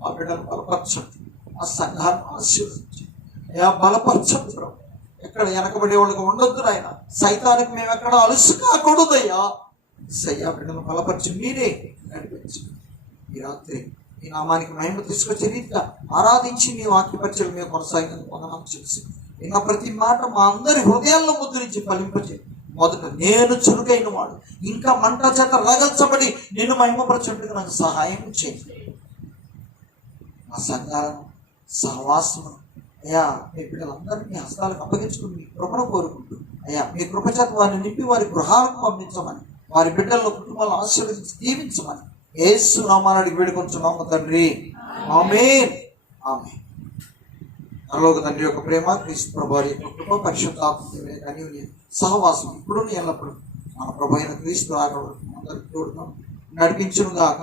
మా బిడ్డను బలపరచండి, ఆ సంఘాన్ని ఆశీర్వదించండి అయ్యా, బలపరచండి ప్రభు. ఎక్కడ వెనకబడే వాళ్ళగా ఉండొద్దు నాయన. సైతానికి మేము ఎక్కడ అలుసు కాకూడదు అయ్యా. సయ్యా బిడ్డను బలపరిచి మీరే నడిపించండి. ఈ రాత్రి ఈ నామానికి మహిమ తీసుకొచ్చే రీతిగా ఆరాధించి మీ వాక్యపరిచయం మేము కొనసాగినందుకు వందనాలు చేసి ఇంకా ప్రతి మాట మా అందరి హృదయాల్లో ముద్రించి ఫలింపచే. మొదట నేను చురుకైన వాడు, ఇంకా మంట చేత రగల్చబడి నిన్ను మహిమపరచుటకు నాకు సహాయం చేయండి. మా సంఘాలను, సహవాసము అయ్యా మీ బిడ్డలందరినీ మీ హస్తాలకు అప్పగించుకుని మీ కృపను కోరుకుంటూ అయ్యా మీ కృప చేత వారిని నింపి వారి గృహాలకు పంపించమని, వారి బిడ్డలను కుటుంబాలను ఆశీర్వదించి దీవించమని యేసు నామమున వేడుకొంచున్నాము తండ్రి. ఆమేన్. ఆమేన్. పరలోక తండ్రి యొక్క ప్రేమ, క్రీస్తు ప్రభువు యొక్క కృప, పరిశుద్ధాత్మ అన్యోన్య సహవాసం ఇప్పుడు ఎల్లప్పుడు మన ప్రభు అయిన క్రీస్తు అందరికీ నడిపించును గాక.